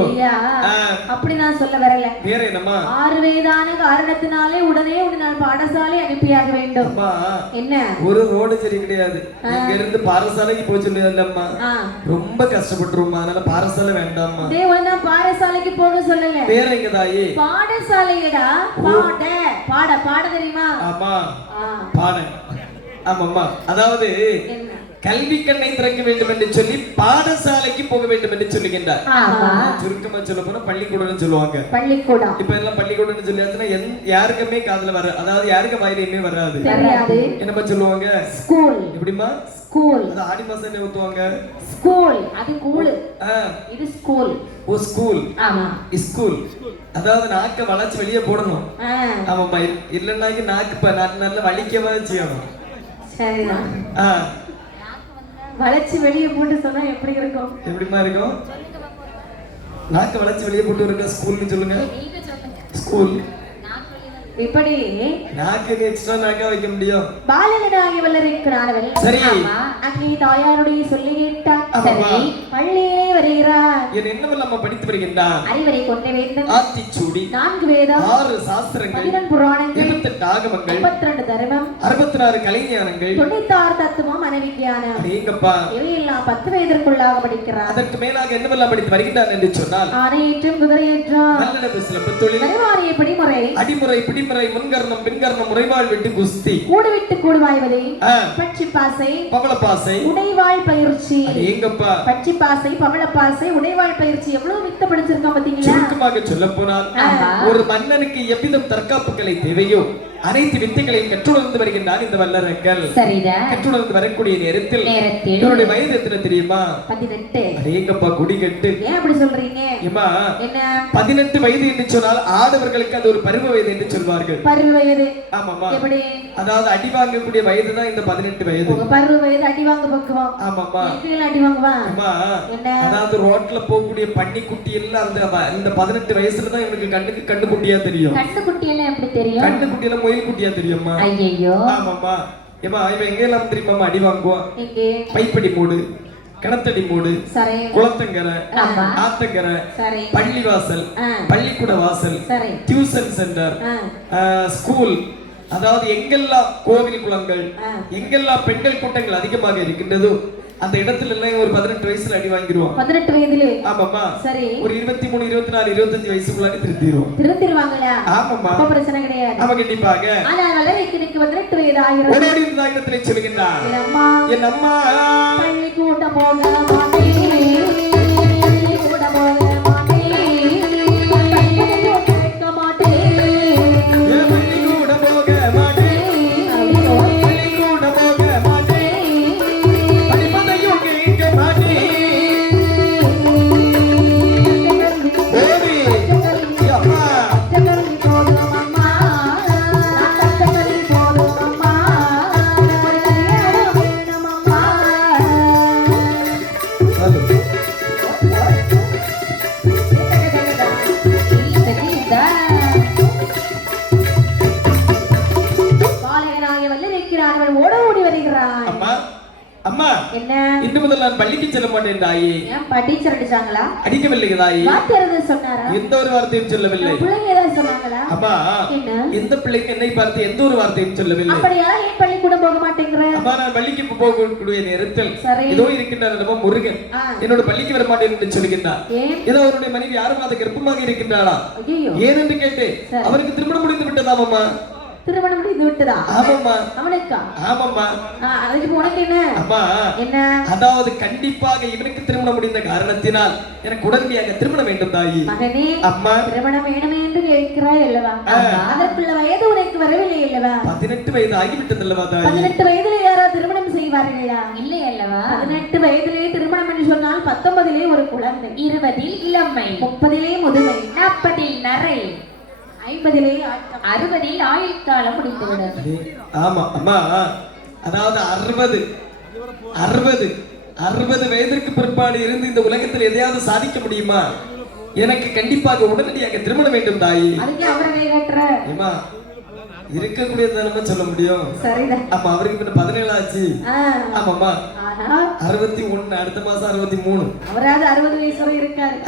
அப்படி நான் சொல்ல வரல வேற என்னமா 6 வயதான காரணத்தினாலே உடனே நான் பாடசாலை அனுப்பியாக வேண்டும் என்ன ஒரு ரோடு சரி கிடையாது இங்க இருந்து பாடசாலைக்கு போய் சொல்லுதல்லம்மா ரொம்ப கஷ்டப்பட்டுருமா அதனால பாடசாலை வேண்டாம்மா நான் பாடசாலைக்கு போக சொல்லல வேற எங்க தாயே பாடசாலையடா பாட தெரியுமா ஆமா பாட ஆமாம்மா அதாவது கல்வி கண்ணை திறக்க வேண்டும் என்று சொல்லி பாடசாலைக்கு போக வேண்டும் என்று சொல்லுகின்றார். ஆமா. சுருக்கமா சொல்ல போனா பள்ளிக்கூடம்னு சொல்லுவாங்க. பள்ளிக்கூடம். இப்ப எல்லாம் பள்ளிக்கூடம்னு சொல்லியாச்சுன்னா யாருக்குமே காதுல வர, அதாவது யாருக்கு வாயிலுமே வராது. தெரியாது. என்னமா சொல்லுவாங்க? ஸ்கூல். எப்படிமா? ஸ்கூல். அது ஆடி மாசம் என்ன ஊத்துவாங்க? ஸ்கூல். அது கூல். இது ஸ்கூல். ஓ ஸ்கூல். ஆமா. ஸ்கூல். அதாவது நாக்க வளைச்சு வெளியே போடணும். ஆமாப்பா, இல்லைன்னாக்கி நாக்கு நல்ல வலிக்கவா செய்யணும். சரிதான். வளைச்சு வெளியே போட்டு சொன்னா எப்படி இருக்கும்? எப்படிமா இருக்கும்? நாக்கு வளைச்சு வெளியே போட்டு இருக்க ஸ்கூல்னு சொல்லுங்க. ஸ்கூல். இப்படி நாக்கு எக்ஸ்ட்ரா நாக்கா வைக்க முடியும். பாலனாகி வல்லறிக்கிறார்கள். சரி. அங்கே தாயாருடைய சொல்லி கேட்டார். சரி. பள்ளியே வருகிறார். என் என்னவெல்லாம் நம்ம படித்து வருகின்றான். அறிவரை கொண்ட வேண்டும். ஆத்திச்சூடி. 4 வேதம். 6 சாஸ்திரங்கள். 12 புராணங்கள். 28 ஆகமங்கள். 32 தர்மம். 66 கலைஞானங்கள். 96 தத்துவம் மனவிஞ்ஞானம். அடேங்கப்பா. இவையெல்லாம் 10 வயதிற்குள்ளாக படிக்கிறார். அதற்கு மேலாக என்னவெல்லாம் படித்து வருகின்றான் என்று சொன்னால் ஆணையேற்றம், குதிரையேற்றம், நல்லடப்பு, சிலம்பு தொழில், பரிவாரிய பிடிமுறை, அடிமுறை, பிடிமுறை, முன்கர்ணம், பின்கர்ணம், முறைவாள் விட்டு குஸ்தி, கூடுவிட்டு கூடுவாய்வது, பட்சிப்பாசை, பவளப்பாசை, உடைவாள் பயிற்சி. அடேங்கப்பா. பட்சிப்பாசை, பவளப்பாசை, உடைவாள் பயிற்சி எவ்வளவு மித்த படிச்சிருக்கோம் பாத்தீங்களா? சுருக்கமாக சொல்ல போனால் ஒரு மன்னனுக்கு எவ்விதம் தற்காப்பு கலை தேவையோ அனைத்து வித்தைகளையும் கற்றுணர்ந்து வருகின்றான் இந்த வல்லரக்கல். சரிதான். கற்றுணர்ந்து வரக்கூடிய நேரத்தில் இவருடைய வயது எத்தனை தெரியுமா? 18. அடேங்கப்பா, குடிகட்டு. ஏன் அப்படி சொல்றீங்க? ஏமா, என்ன 18 வயது என்று சொன்னால் ஆடவர்களுக்கு அது ஒரு பருவ வயது என்று சொல்வார்கள். பருவ வயது. ஆமாமா. எப்படி? அதாவது அடி வாங்கக்கூடிய வயது தான் இந்த 18 வயது. உங்க பருவ வயது அடி வாங்க பக்குவம். ஆமாமா. எங்கெல்லாம் அடி வாங்குவா? அம்மா, என்ன? அதாவது ரோட்ல போகக்கூடிய பன்னி குட்டி எல்லாம் இந்த 18 வயசுல தான் இவனுக்கு கண்ணு குட்டியா தெரியும். கண்ணு குட்டி எல்லாம் எப்படி தெரியும்? கண்ணு குட்டி எல்லாம் மொயில் குட்டியா தெரியுமா? ஐயோ. ஆமாமா. ஏமா, இவன் எங்க எல்லாம் தெரியுமா அடி வாங்குவான்? எங்கே? பைப்படி மூடு, கிணத்தடி மூடு, சரி, குளத்தங்கரை, ஆமா, ஆத்தங்கரை, சரி, பள்ளிவாசல், பள்ளிக்கூட வாசல், சரி, டியூஷன் சென்டர், ஸ்கூல், அதாவது எங்கெல்லாம் கோவில் குளங்கள், எங்கெல்லாம் பெண்கள் கூட்டங்கள் அதிகமாக இருக்கின்றதோ அந்த இடத்துல எல்லாம் ஒரு 18 வயசுல அடி வாங்கிடுவான். 18 வயதிலே? ஆமாமா. சரி. ஒரு 23, 24, 25 வயசுக்குள்ள திருத்திடுவோம். திருத்திடுவாங்களா? ஆமாமா. அப்ப பிரச்சனை கிடையாது. ஆமா, கண்டிப்பாக. ஆனா வளரைக்கு 18 வயது ஆகிறது. ஓடோடி இருந்த இடத்திலே சொல்லுகின்றான். என் அம்மா பள்ளிக்கூடம் போக மாட்டேன், பள்ளிக்கூடம் போக மாட்டேன், பள்ளிக்கூடம் கேட்க மாட்டேன், பள்ளிக்கூடம் போக மாட்டேன், பள்ளிக்கூடம் போக மாட்டேன், படிப்பதையும் கேட்க மாட்டேன். ஓடி அம்மா ஓடி வருகிறான். அம்மா, அம்மா, என்ன? இன்று முதல் நான் பள்ளிக்கு செல்ல மாட்டேன் தாயே. ஏன் டீச்சர் அடிச்சாங்களா? அடிக்கவில்லை தாயே. வாத்தியார் சொன்னாரா? எந்த ஒரு வார்த்தையும் சொல்லவில்லை. பிள்ளைங்க ஏதாவது சொன்னாங்களா? அம்மா, என்ன? எந்த பிள்ளைக்கு என்னை பார்த்து எந்த ஒரு வார்த்தையும் சொல்லவில்லை. அப்படியா? ஏன் பள்ளிக்கூடம் போக மாட்டேங்கிற? அம்மா, நான் பள்ளிக்கு போகக்கூடிய நேரத்தில் சரி, ஏதோ இருக்கின்றார் முருகன் என்னோட பள்ளிக்கு வர மாட்டேன் என்று சொல்லுகின்றார். ஏதோ அவருடைய மனைவி யாரும் அதை கர்ப்பமாக இருக்கின்றாளா ஏன் என்று கேட்டு அவருக்கு திருமணம் முடிந்து விட்டதாம். அம்மா, திருமணம் முடிந்து விட்டதா? ஆமாம்மா. அவனுக்கா? ஆமாம்மா. அதுக்கு உனக்கு என்ன? அம்மா, என்ன? அதாவது கண்டிப்பாக இவனுக்கு திருமணம் முடிந்த காரணத்தினால் எனக்கு உடனடியாக திருமணம் வேண்டும் தாயி. மகனே, அம்மா, திருமணம் வேணுமே என்று கேட்கிறாய் அல்லவா? அதற்குள்ள வயது உனக்கு வரவில்லை அல்லவா? 18 வயது ஆகிவிட்டது அல்லவா தாயி? 18 வயதிலே யாராவது திருமணம் செய்வார்களா? இல்லை அல்லவா? 18 வயதிலே திருமணம் என்று சொன்னால் 19 ஒரு குழந்தை, 20 இளமை, 30 முதுமை, 40 நரை, 50 60 ஆயுள் காலம் முடித்துவிடும். ஆமா அம்மா, அதாவது 60 வயதிற்கு பிற்பாடு இருந்து இந்த உலகத்தில் எதையாவது சாதிக்க முடியுமா? எனக்கு கண்டிப்பாக உடனடியாக திருமணம் வேண்டும் தாயி. அதுக்கு அவரை கேட்ற ஏமா, இருக்கக்கூடியது நம்ம சொல்ல முடியும். சரிதான். ஆமா, அவருக்கு இப்ப 17 ஆச்சு. ஆமாமா. 61, அடுத்த மாசம் 63. அவராவது 60 வயசு வரை இருக்காரு.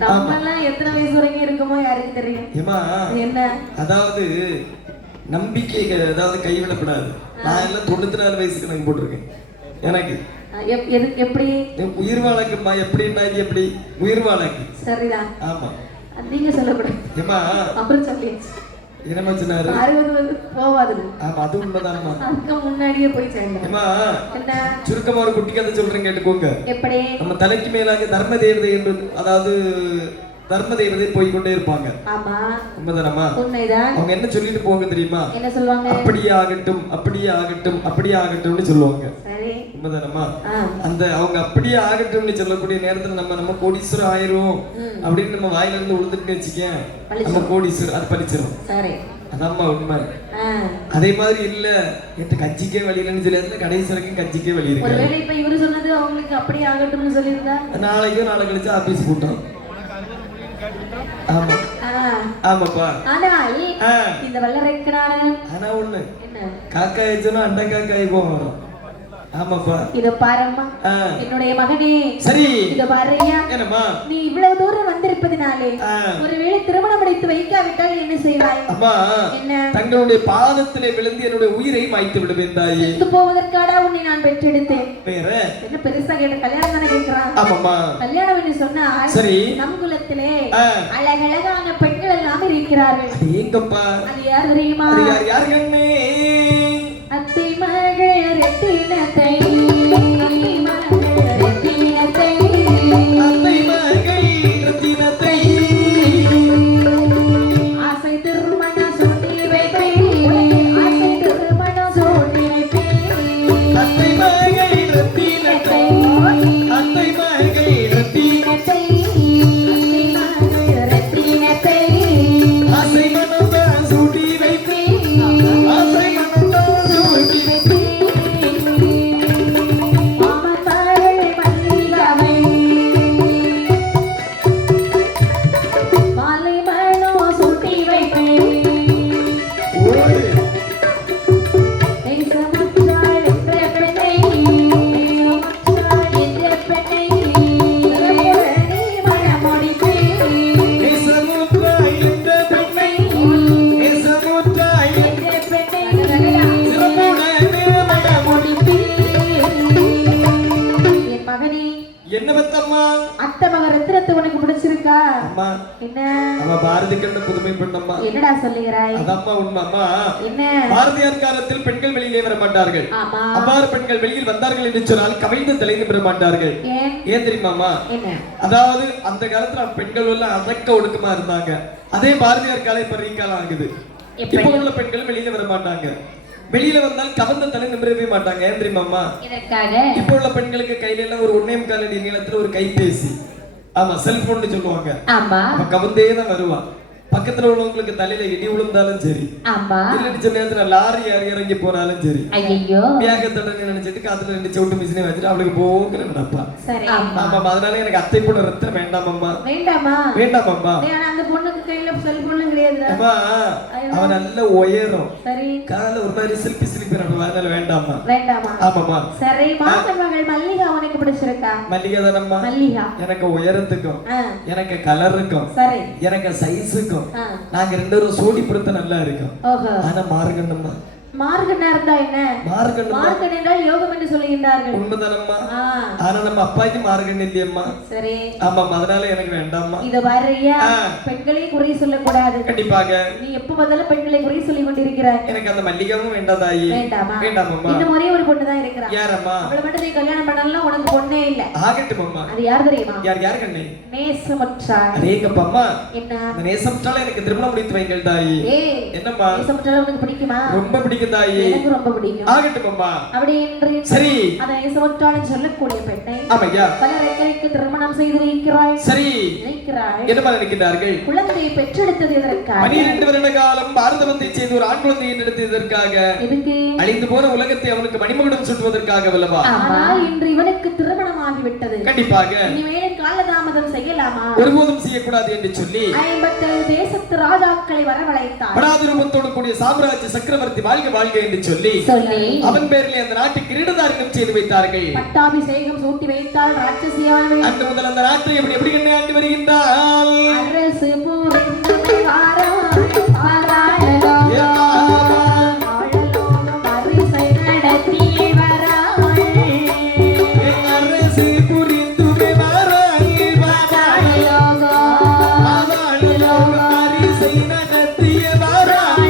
நம்ம எல்லாம் எத்தனை வயசு வரைக்கும் இருக்குமோ யாருக்கு தெரியும். ஏமா, என்ன? அதாவது நம்பிக்கை, அதாவது கைவிடப்படாது. நான் எல்லாம் 94 வயசுக்கு நான் போட்டிருக்கேன். எனக்கு எப்படி உயிர் வாழக்குமா? எப்படின்னா எப்படி உயிர் வாழக்கு? சரிதான். ஆமா, நீங்க சொல்லக்கூடாது. ஏமா, அப்புறம் சொல்லியாச்சு. என்னமா சொன்னாரு? 60 வந்து போவாது. ஆமா அது உண்மைதான்மா. அதுக்கு முன்னாடியே போய் சேர்ந்தேன். ஏமா என்ன சுருக்கமா ஒரு குட்டி கதை சொல்றேன் கேட்டுக்கோங்க. எப்படி? நம்ம தலைக்கு மேலாக தர்ம தேவதை என்று, அதாவது தர்ம தேவதை போய்கொண்டே இருப்பாங்க. ஆமா உண்மைதானம்மா? உண்மைதான். அவங்க என்ன சொல்லிட்டு போவாங்க தெரியுமா? என்ன சொல்லுவாங்க? அப்படியே ஆகட்டும், அப்படியே ஆகட்டும், அப்படியே ஆகட்டும்னு சொல்லுவாங்க. சரி. உண்மைதானம்மா? அந்த அவங்க அப்படியே ஆகட்டும்னு சொல்லக்கூடிய நேரத்துல நம்ம கோடீஸ்வரர் ஆயிரும் அப்படின்னு நம்ம வாயில இருந்து உழுதுட்டு வச்சுக்கேன், நம்ம கோடீஸ்வரர் அது பழிச்சிரும். சரி. அதாம்மா உண்மை. அதே மாதிரி இல்ல என்கிட்ட கட்சிக்கே வழி இல்லைன்னு சொல்லி கடைசி வரைக்கும் கட்சிக்கே வழி இருக்கு. ஒருவேளை இப்ப இவரு சொன்னது அவங்களுக்கு அப்படியே ஆகட்டும்னு சொல்லியிருந்தா நாளைக்கோ நாளை கழிச்சு ஆபீஸ் கூட்டம். ஆமா ஆமாப்பா. ஆனால் இந்த வல்லரைக்கனான ஆனா ஒண்ணு, என்ன காக்காய் வச்சோன்னா அண்டை காக்காய் போகும். ஆமாப்பா. இத பாரும்மா என்னுடைய மகனே. சரி. இத பாருயா. என்னம்மா? நீ இவ்வளவு தூரம் வந்திருப்பதினாலே ஒருவேளை திருமணம் முடித்து வைக்காவிட்டால் என்ன செய்வாய்? அம்மா என்ன? தங்களுடைய பாதத்திலே விழுந்து என்னுடைய உயிரை மாய்த்து விடுவேன் தாயே. செத்து போவதற்காக உன்னை நான் பெற்றெடுத்தேன். வேற என்ன பெருசா கேட்ட? கல்யாணம் தானே கேட்கிறான். ஆமாம்மா. கல்யாணம் என்று சொன்னா சரி நம் குலத்திலே அழகழகான பெண்கள் எல்லாம் இருக்கிறார்கள். எங்கப்பா? அது யார் தெரியுமா? யார் கண்ணே? அத்தை மகள் ரத்தினத்தை, ரத்தினத்தை, அத்தை மகள் ரத்தினத்தை, ஆசை திருமணம் சொல்லி வைப்பேன், ஆசை திருமணம் சொல்லி வைப்பேன், அத்தை மகள் ரத்தினத்தை, அத்தை மகள் ரத்தினத்தை, ரத்தினத்தை, ஆசை மனம் சூட்டி வைப்பேன், ஆசை மனம் சூட்டி வைப்பேன். என்னடா சொல்லுகிறாய்? அதம்மா உண்மை. அம்மா என்ன? பாரதியார் காலத்தில் பெண்கள் வெளியிலே வர மாட்டார்கள். அவ்வாறு பெண்கள் வெளியில் வந்தார்கள் என்று சொன்னால் கவிழ்ந்து தலைந்து பெற மாட்டார்கள். ஏன் தெரியுமாமா? அதாவது அந்த காலத்துல பெண்கள் எல்லாம் அடக்க ஒடுக்கமா இருந்தாங்க. அதே பாரதியார் காலம் இப்ப ரீகாலம் ஆகுது. இப்ப உள்ள பெண்கள் வெளியில வர மாட்டாங்க. வெளியில வந்தால் கவர்ந்த தலை நிமிரவே மாட்டாங்க. ஏன் தெரியுமாமா? இப்ப உள்ள பெண்களுக்கு கையில எல்லாம் ஒரு 1.25 அடி நீளத்துல ஒரு கைபேசி, ஆமா செல்போன் சொல்லுவாங்க. கவர்ந்தே தான் வருவான். பக்கத்துல உள்ளவங்களுக்கு தலையில இடி விழுந்தாலும் சரி, இல்லன்னு சொன்ன நேரத்துல லாரி ஏறி இறங்கி போனாலும் சரி, ஐயோ வேகத்தோட நினைச்சிட்டு காத்துல 2 சவுட்டு மிஷினை வச்சுட்டு அவளுக்கு போக்குற நடப்பா. ஆமா அதனால எனக்கு அத்தை பொண்ணு ரத்தம் வேண்டாமம்மா. வேண்டாமம்மா. அந்த பொண்ணுக்கு கையில செல்போன் கிடையாது. அம்மா அவன் நல்ல உயரம், கால ஒரு மாதிரி சிலிப்பி சிலிப்பி நடப்பா. அதனால வேண்டாமா. ஆமாமா. சரி. மகள் மல்லிகா உனக்கு பிடிச்சிருக்கா? மல்லிகா தானம்மா. மல்லிகா எனக்கு உயரத்துக்கும் எனக்கு கலருக்கும் எனக்கு சைஸுக்கும் நாங்க 2 பேரும் சோடி பொறுத்த நல்லா இருக்கும். ஆனா மார்கண்டம்மா. மார்கண்டா இருந்தா என்ன? மார்கண்டம் என்றால் யோகம் என்று சொல்லுகிறார்கள். உண்மைதானம்மா. ஆனா நம்ம அப்பாக்கு மார்கண்டம் இல்லையம்மா. சரி. ஆமா அதனால எனக்கு வேண்டாம்மா. இத பாருயா, பெண்களை குறை சொல்ல கூடாது. கண்டிப்பாக. நீ எப்ப பார்த்தாலும் பெண்களை குறை சொல்லி கொண்டிருக்கிறாய். எனக்கு அந்த மல்லிகாவும் வேண்டாம் தாயி. வேண்டாமம்மா. இன்னும் ஒரே ஒரு பொண்ணு தான் இருக்கறா. யாரம்மா? அவளை மட்டும் நீ கல்யாணம் பண்ணலாம், உனக்கு பொண்ணே இல்ல. ஆகட்டும் அம்மா. அது யார் தெரியுமா? யார் கண்ணே? நேசமற்றாள். அரேங்கப்பா. என்ன? அந்த நேசமற்றாள் எனக்கு திருமணம் முடித்து வைங்கள் தாயி. என்னம்மா? நேசமற்றாள் உனக்கு பிடிக்குமா? ரொம்ப பிடிக்கும் தாயி. எனக்கு ரொம்ப பிடிக்கும். ஆகட்டும் அம்மா. அப்படி என்று சரி அந்த நேசமற்றாள் சொல்லக்கூடிய பெண்ணை ஆமையா பலருக்கு திருமணம் செய்து வைக்கிறாய். சரி நினைக்கிறாய். என்ன நினைக்கிறார்கள்? குழந்தையை பெற்றெடுத்தது எதற்காக? 12 வருட காலம் பாரதவத்தை செய்து ஒரு ஆண் குழந்தையை எடுத்ததற்காக. எதுக்கு? அழிந்து போன உலகத்தை அவனுக்கு மணிமகுடம் சுட்டுவதற்காக அல்லவா? ஆனால் இன்று இவனுக்கு திருமணம் ஆகிவிட்டது. கண்டிப்பாக. இனிமேல் காலதாமதம் செய்யலாமா? ஒருபோதும் செய்யக்கூடாது என்று சொல்லி 57 தேசத்து ராஜாக்களை வரவழைத்தார். படாதுரூபத்தோடு கூடிய சாம்ராஜ்ய சக்கரவர்த்தி வாழ்க வாழ்க என்று சொல்லி அவன் பேரிலே அந்த நாட்டு கிரீடதாரியம் செய்து வைத்தார்கள். பட்டாபிஷேகம் சூட்டி வைத்தால் ராட்சசியானவள். அன்று முதல் அந்த நாட்டை எப்படி கண்ணை ஆண்டு வருகின்றாள். அரசு பூரிந்து வாராய் வாராய் பரிசை நடத்தி வராய். அரசு புரிந்து வாராய் வாராய் பரிசை நடத்தி வராய்.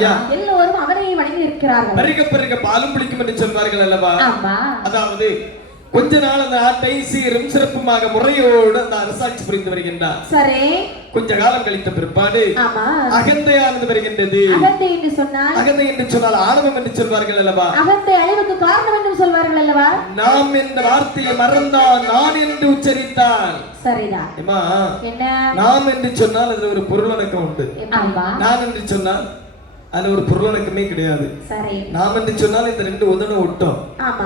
ஐயா. எல்லோரும் அவரையே வணங்கி இருக்கிறார்கள். பருக பருக பாலும் பிடிக்கும் என்று சொல்வார்கள் அல்லவா? ஆமா. அதாவது கொஞ்ச நாள் அந்த நாட்டை சீரும் சிறப்புமாக முறையோடு அந்த அரசாட்சி புரிந்து வருகின்றார். சரி. கொஞ்ச காலம் கழித்த பிற்பாடு ஆமா, அகந்தையானது வருகின்றது. அகந்தை என்று சொன்னால் அகந்தை என்று சொன்னால் ஆணவம் என்று சொல்வார்கள் அல்லவா? அகந்தை அழிவுக்கு காரணம் என்று சொல்வார்கள் அல்லவா? நாம் என்ற வார்த்தையை மறந்தால் நான் என்று உச்சரித்தால் சரிதான். என்ன நாம் என்று சொன்னால் அதுல ஒரு பொருளடக்கம் உண்டு. நான் என்று சொன்னால் அதுல ஒரு பொருளடக்கமே கிடையாது. சரி. நாம் என்று சொன்னால் இந்த ரெண்டு உதடு ஒட்டும்.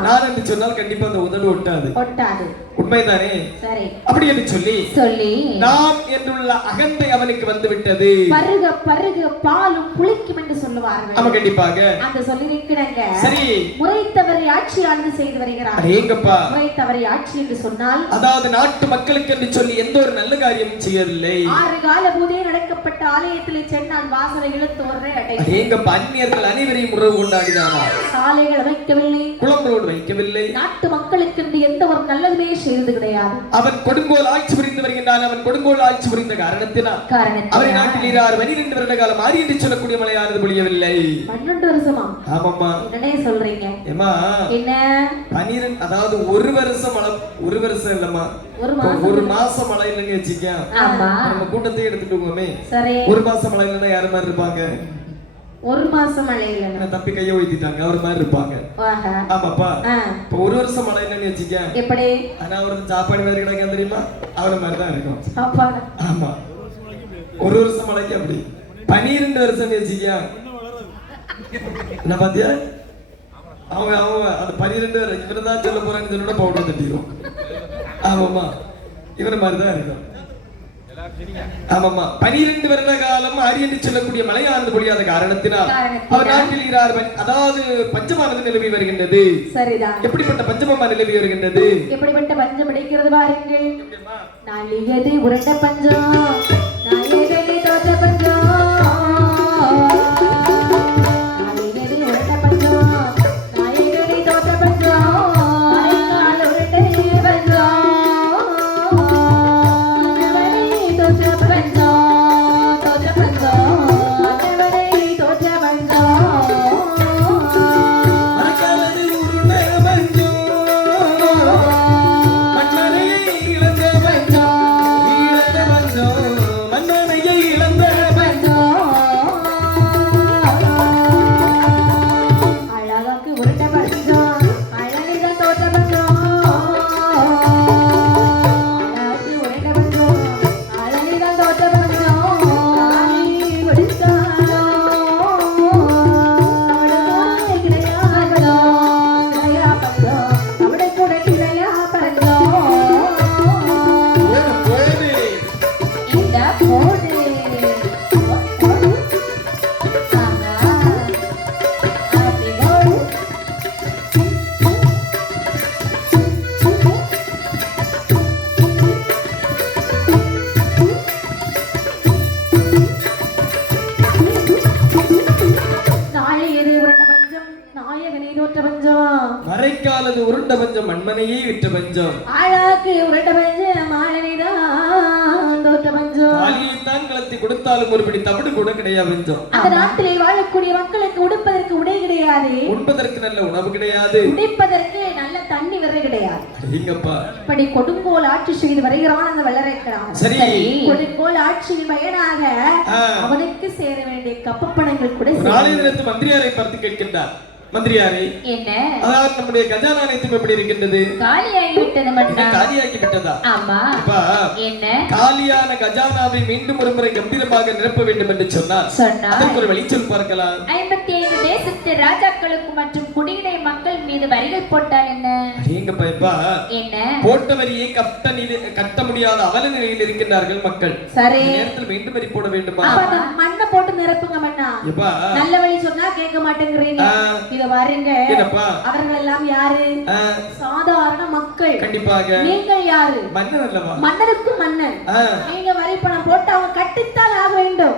நான் என்று சொன்னால் கண்டிப்பா அந்த உதடு ஒட்டாது. உண்மைதானே? சரி. அப்படி என்று சொல்லி நாம் என்றுள்ள அகந்தை அவனுக்கு வந்து விட்டது. பருக பருக பாலும் புளிக்கும் என்று சொல்லுவார்கள். ஆமா, கண்டிப்பாக அந்த சொல்லி இருக்கிறாங்க. சரி. முறை தவறி ஆட்சியானது செய்து வருகிறார். ஏங்கப்பா, முறை தவறி ஆட்சி என்று சொன்னால் அதாவது நாட்டு மக்களுக்கு என்று சொல்லி எந்த ஒரு நல்ல காரியமும் செய்யவில்லை. 6 கால பூஜை நடக்கப்பட்ட ஆலயத்திலே சென்னான் வாசலை இழுத்தோரை அடை ஏங்கப்பா, அந்நியர்கள் அனைவரையும் உறவு கொண்டாடினார். சாலைகள் வைக்கவில்லை, குளம் ரோடு வைக்கவில்லை. நாட்டு மக்களுக்கு என்று எந்த ஒரு நல்லதுமே செய்தது கிடையாது. அவன் கொடுங்கோல் ஆட்சி புரிந்து வருகின்றான். அவன் கொடுங்கோல் ஆட்சி புரிந்த காரணத்தினால் அவரை நாட்டில் 12 வருட காலம் மாறி என்று சொல்லக்கூடிய மழையானது பொழியவில்லை. 12 வருஷமா? ஆமாம்மா. என்னனே சொல்றீங்க? ஏமா என்ன 12, அதாவது ஒரு வருஷம் மழை, ஒரு வருஷம் இல்லம்மா, ஒரு மாசம் மழை இல்லைன்னு வச்சுக்க. நம்ம கூட்டத்தையே எடுத்துட்டுவோமே, ஒரு மாசம் மழை இல்லைன்னா யாரு மாதிரி இருப்பாங்க? ஒரு மாசம் மழை இல்லைன்னா தப்பி கைய ஊத்திட்டாங்க அவர் மாதிரி இருப்பாங்க. ஆமாப்பா. இப்ப ஒரு வருஷம் மழை இல்லைன்னு வச்சுக்க. எப்படி? ஆனா அவருக்கு சாப்பாடு மாதிரி கிடைக்கும் தெரியுமா? அவன மாதிரி தான் இருக்கும். ஆமா, ஒரு வருஷம் மழைக்கு அப்படி 12 வருஷம் வச்சுக்க. என்ன பாத்தியா? அவங்க அந்த 12 இவரை தான் சொல்ல போறாங்க, இதனோட பவுடர் தட்டிடும். ஆமாமா, இவரை மாதிரி தான் இருக்கும். ஆமாமா, 12 வருட காலம் ஆரி என்று சொல்லக்கூடிய மழையானது பொழியாத காரணத்தினால் அவர் நாட்டில் அதாவது பஞ்சமானது நிலவி வருகின்றது. சரிதான். எப்படிப்பட்ட பஞ்சமா நிலவி வருகின்றது? எப்படிப்பட்ட பஞ்சம் அடிக்கிறது பாருங்கள். நாளிகதி உருண்ட பஞ்சம், நாயகதி தோற்ற பஞ்சம், நாளிகதி உருண்ட பஞ்சம், நாயகதி தோற்ற பஞ்சம், நாயகால் உருண்டை பஞ்சம், மறைக்காலது உருண்ட பஞ்சம், மண்மனையே விட்ட பஞ்சம், ஆளாக்கு உருண்ட பஞ்சம், மாலனைதான் தோற்ற பஞ்சம், காலியைத்தான் கலத்தி கொடுத்தாலும் ஒருபடி தவிடு கூட கிடையாது பஞ்சம். அந்த நாட்டிலே வாழக்கூடிய மக்களுக்கு உடுப்பதற்கு உடை கிடையாது, உண்பதற்கு நல்ல உணவு கிடையாது, குடிப்பதற்கு நல்ல தண்ணி வரை கிடையாது. அடேங்கப்பா, இப்படி கொடுங்கோல் ஆட்சி செய்து வருகிறான் அந்த வல்லரைக்கிறான். சரி, கொடுங்கோல் ஆட்சியின் பயனாக அவனுக்கு சேர வேண்டிய கப்பப்பணங்கள் கூட நாளைய தினத்து மந்திரியாரை பார்த்து கேட்கின்றார். மந்திரியாரே, என்ன அதாவது நம்முடைய கஜானா அனைத்தும் எப்படி இருக்கின்றது? காலியாகி விட்டது. மட்டும் காலியாகி விட்டதா? ஆமா. அப்பா, என்ன காலியான கஜானாவை மீண்டும் ஒரு முறை கம்பீரமாக நிரப்ப வேண்டும் என்று சொன்னால் அதற்கு ஒரு வழிச்சொல் பார்க்கலாம். 55 தேசத்து ராஜாக்களுக்கு மற்றும் குடியினை மக்கள் மீது வரிகள் போட்டால் என்ன? எங்கப்பா இப்பா, என்ன போட்ட வரியை கட்ட முடியாத அவல நிலையில் இருக்கின்றார்கள் மக்கள். சரி, நேரத்தில் மீண்டும் வரி போட வேண்டுமா? மண்ணை போட்டு நிரப்புங்க. மண்ணா இப்பா நல்ல வழி சொன்னா கேட்க மாட்டேங்கிறீங்க. வாருங்க, அவர்கள் எல்லாம் யாரு? சாதாரண மக்கள். கண்டிப்பாக நீங்கள் யாரு? மன்னர் அல்லவா? மன்னருக்கும் மன்னன். நீங்க வரி பணம் போட்டு அவங்க கட்டித்தான் ஆக வேண்டும்.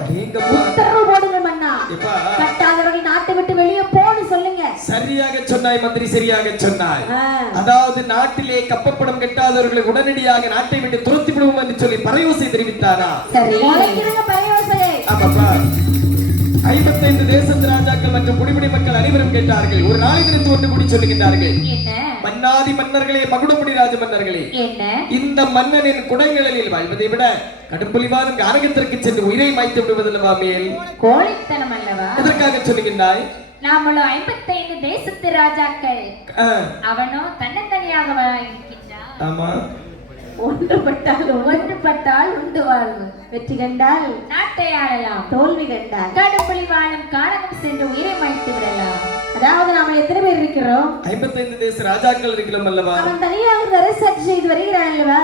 உத்தரவு போடுங்க மன்னா. கட்டாதவர்கள் நாட்டை விட்டு வெளியே போன்னு சொல்லுங்க. சரியாக சொன்னாய் மந்திரி, சரியாக சொன்னாய். அதாவது நாட்டிலே கப்பப்படம் கட்டாதவர்களை உடனடியாக நாட்டை விட்டு துரத்தி விடுவோம் என்று சொல்லி பறையோசை தெரிவித்தாரா? சரி, பறையோசை. ஆமாப்பா, 55 தேசத்து ராஜாக்கள் மற்றும் குடிமுடி மக்கள் அனைவரும் கேட்டார்கள். ஒரு நாளை குறித்து ஒன்று கூடி சொல்லுகின்றார்கள். மன்னாதி மன்னர்களே, மகுடமுடி ராஜ மன்னர்களே, இந்த மன்னனின் குடைநிழலில் வாழ்வதை விட கடும்புலிவான கானகத்திற்கு சென்று உயிரை மாய்த்து விடுவதல்லவா மேல்? கோழைத்தனம் அல்லவா? எதற்காக சொல்லுகின்றாய்? நாமளோ 55 தேசத்து ராஜாக்கள், அவனோ தன்னந்தனியாக இருக்கின்றான். ஆமா, ஒன்றுபட்டால் உண்டு வாழ்வு, வெற்றி கண்டால் நாட்டை ஆளலாம், தோல்வி கண்டால் கடும்புலி வாழும் கானகம் சென்று உயிரை மாய்த்து விடலாம். அதாவது நாம எத்தனை பேர் இருக்கிறோம்? 55 தேச ராஜாக்கள் இருக்கிறோம் அல்லவா? அவன் தனியாக அரசாட்சி செய்து வருகிறான் அல்லவா?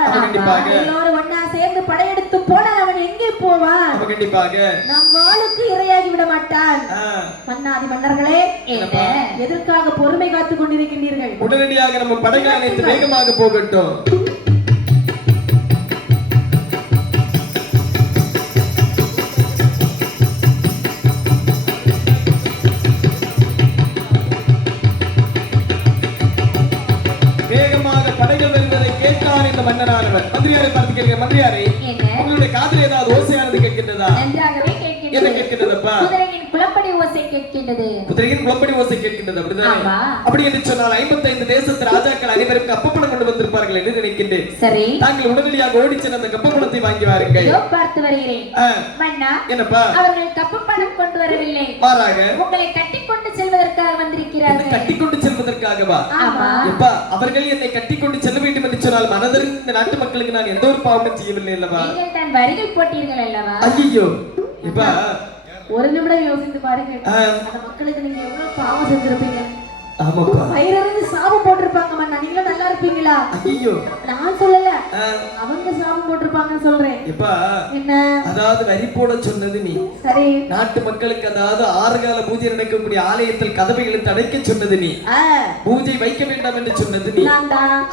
எல்லோரும் ஒன்னா சேர்ந்து படையெடுத்து போனால் அவன் எங்கே போவான்? கண்டிப்பாக நம் வாளுக்கு இரையாகி விட மாட்டான். மன்னாதி மன்னர்களே, எதற்காக பொறுமை காத்துக் கொண்டிருக்கின்றீர்கள்? உடனடியாக நம்ம படைகள் அனைத்து வேகமாக போகட்டும். மன்னனானவர் மந்திரியாரை பார்த்து கேட்க, மந்திரியாரே, உங்களுடைய காதில் ஏதாவது ஓசையானது கேட்கின்றதா? என்ன கேட்கின்றதப்பா? குதிரையின் குளப்படி ஓசை கேட்கின்றது. குதிரையின் குளப்படி ஓசை கேட்கின்றது, அப்படிதானே? அப்படி என்று சொன்னால் 55 தேசத்து ராஜாக்கள் அனைவருக்கு அப்பப்படம் கொண்டு வந்திருப்பார்கள் என்று நினைக்கின்றேன். சரி, தாங்கள் உடனடியாக ஓடி சென்று அந்த கப்பப்படத்தை வாங்கி வாருங்கள். பார்த்து வருகிறேன். மன்னா, என்னப்பா? அவர்கள் கப்பப்படம் கொண்டு வரவில்லை, மாறாக உங்களை கட்டிக்கொண்டு செல்வதற்காக வந்திருக்கிறார்கள். கட்டிக்கொண்டு செல்வதற்காகவா? எப்பா, அவர்கள் என்னை கட்டிக்கொண்டு செல்ல வேண்டும் என்று சொன்னால் மனதில் இந்த நாட்டு மக்களுக்கு நான் எந்த ஒரு பாவமும் செய்யவில்லை அல்லவா? நீங்கள் தான் வரிகள் போட்டீர்கள் அல்லவா? ஐயோ, இப்ப ஒரு நிமிடம் யோசித்து பாருங்க, அந்த மக்களுக்கு நீங்க எவ்வளவு பாவம் செஞ்சிருப்பீங்க. ஆமாப்பா, வயிறிலிருந்து சாபம் போட்டிருப்பாங்க மன்னா, நீங்களும் நல்லா இருப்பீங்களா? ஐயோ, நான் சொல்லல, அவங்க சாபம் போட்டிருப்பாங்கன்னு சொல்றேன். இப்ப என்ன? அதாவது வரி போட சொன்னது நீ. சரி, நாட்டு மக்களுக்கு அதாவது 6 கால பூஜை நடக்கக்கூடிய ஆலயத்தில் கதவைகளை தடைக்க சொன்னது நீ. பூஜை வைக்க வேண்டாம் என்று சொன்னது நீ.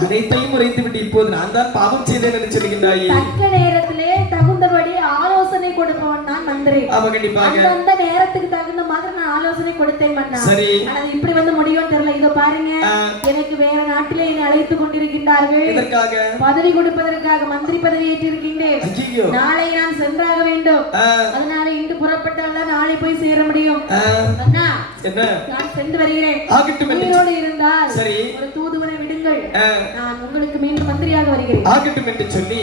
அனைத்தையும் உரைத்து விட்டு இப்போது நான் தான் பாவம் செய்தேன் என்று சொல்லுகின்றாய். தக்க நேரத்திலே தகுந்தபடி ஆலோசனை கொடுப்பவன் நான் மந்திரி. கண்டிப்பாக அந்த நேரத்துக்கு தகுந்த மாதிரி நான் ஆலோசனை கொடுத்தேன் மன்னா. சரி, ஆனா இப்படி வந்து முடியும் தெரியல. இதோ பாருங்க, எனக்கு வேற நாட்டிலே என்னை அழைத்துக் கொண்டிருக்கின்றார்கள். எதற்காக? பதவி கொடுப்பதற்காக. மந்திரி பதவி ஏற்றிருக்கின்றேன். நாளை நான் சென்றாக வேண்டும். அதனால இன்று புறப்பட்டால் நாளை போய் சேர முடியும். அண்ணா, நான் சென்று வருகிறேன். உயிரோடு இருந்தால் ஒரு தூதுவனை விடுங்கள், நான் உங்களுக்கு மீண்டும் மந்திரியாக வருகிறேன். ஆகட்டும் என்று சொல்லி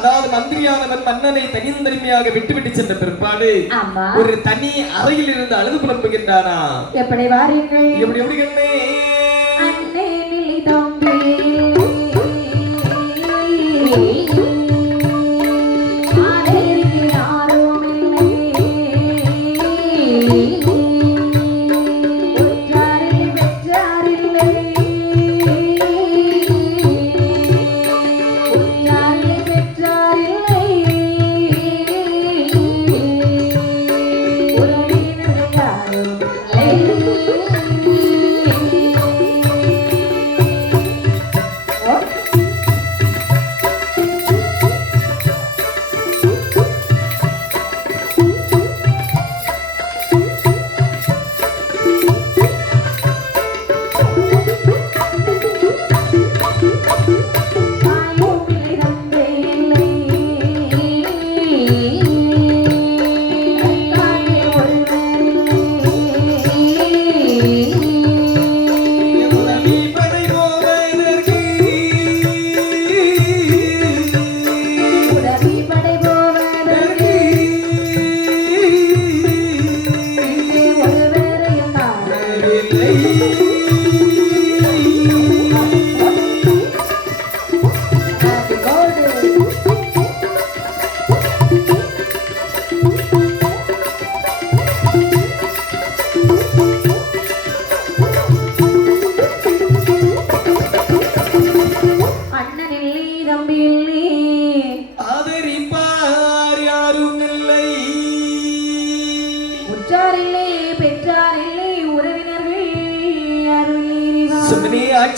அதாவது மந்திரியானவன் மன்னனை தனித்தனிமையாக விட்டுவிட்டு சென்ற பிற்பாடு ஒரு தனி அறையில் இருந்து அழுது புலம்புகின்றானா? எப்படி வாரீர்கள்? எப்படி எப்படி கண்ணே? அண்ணே நிலை தம்பி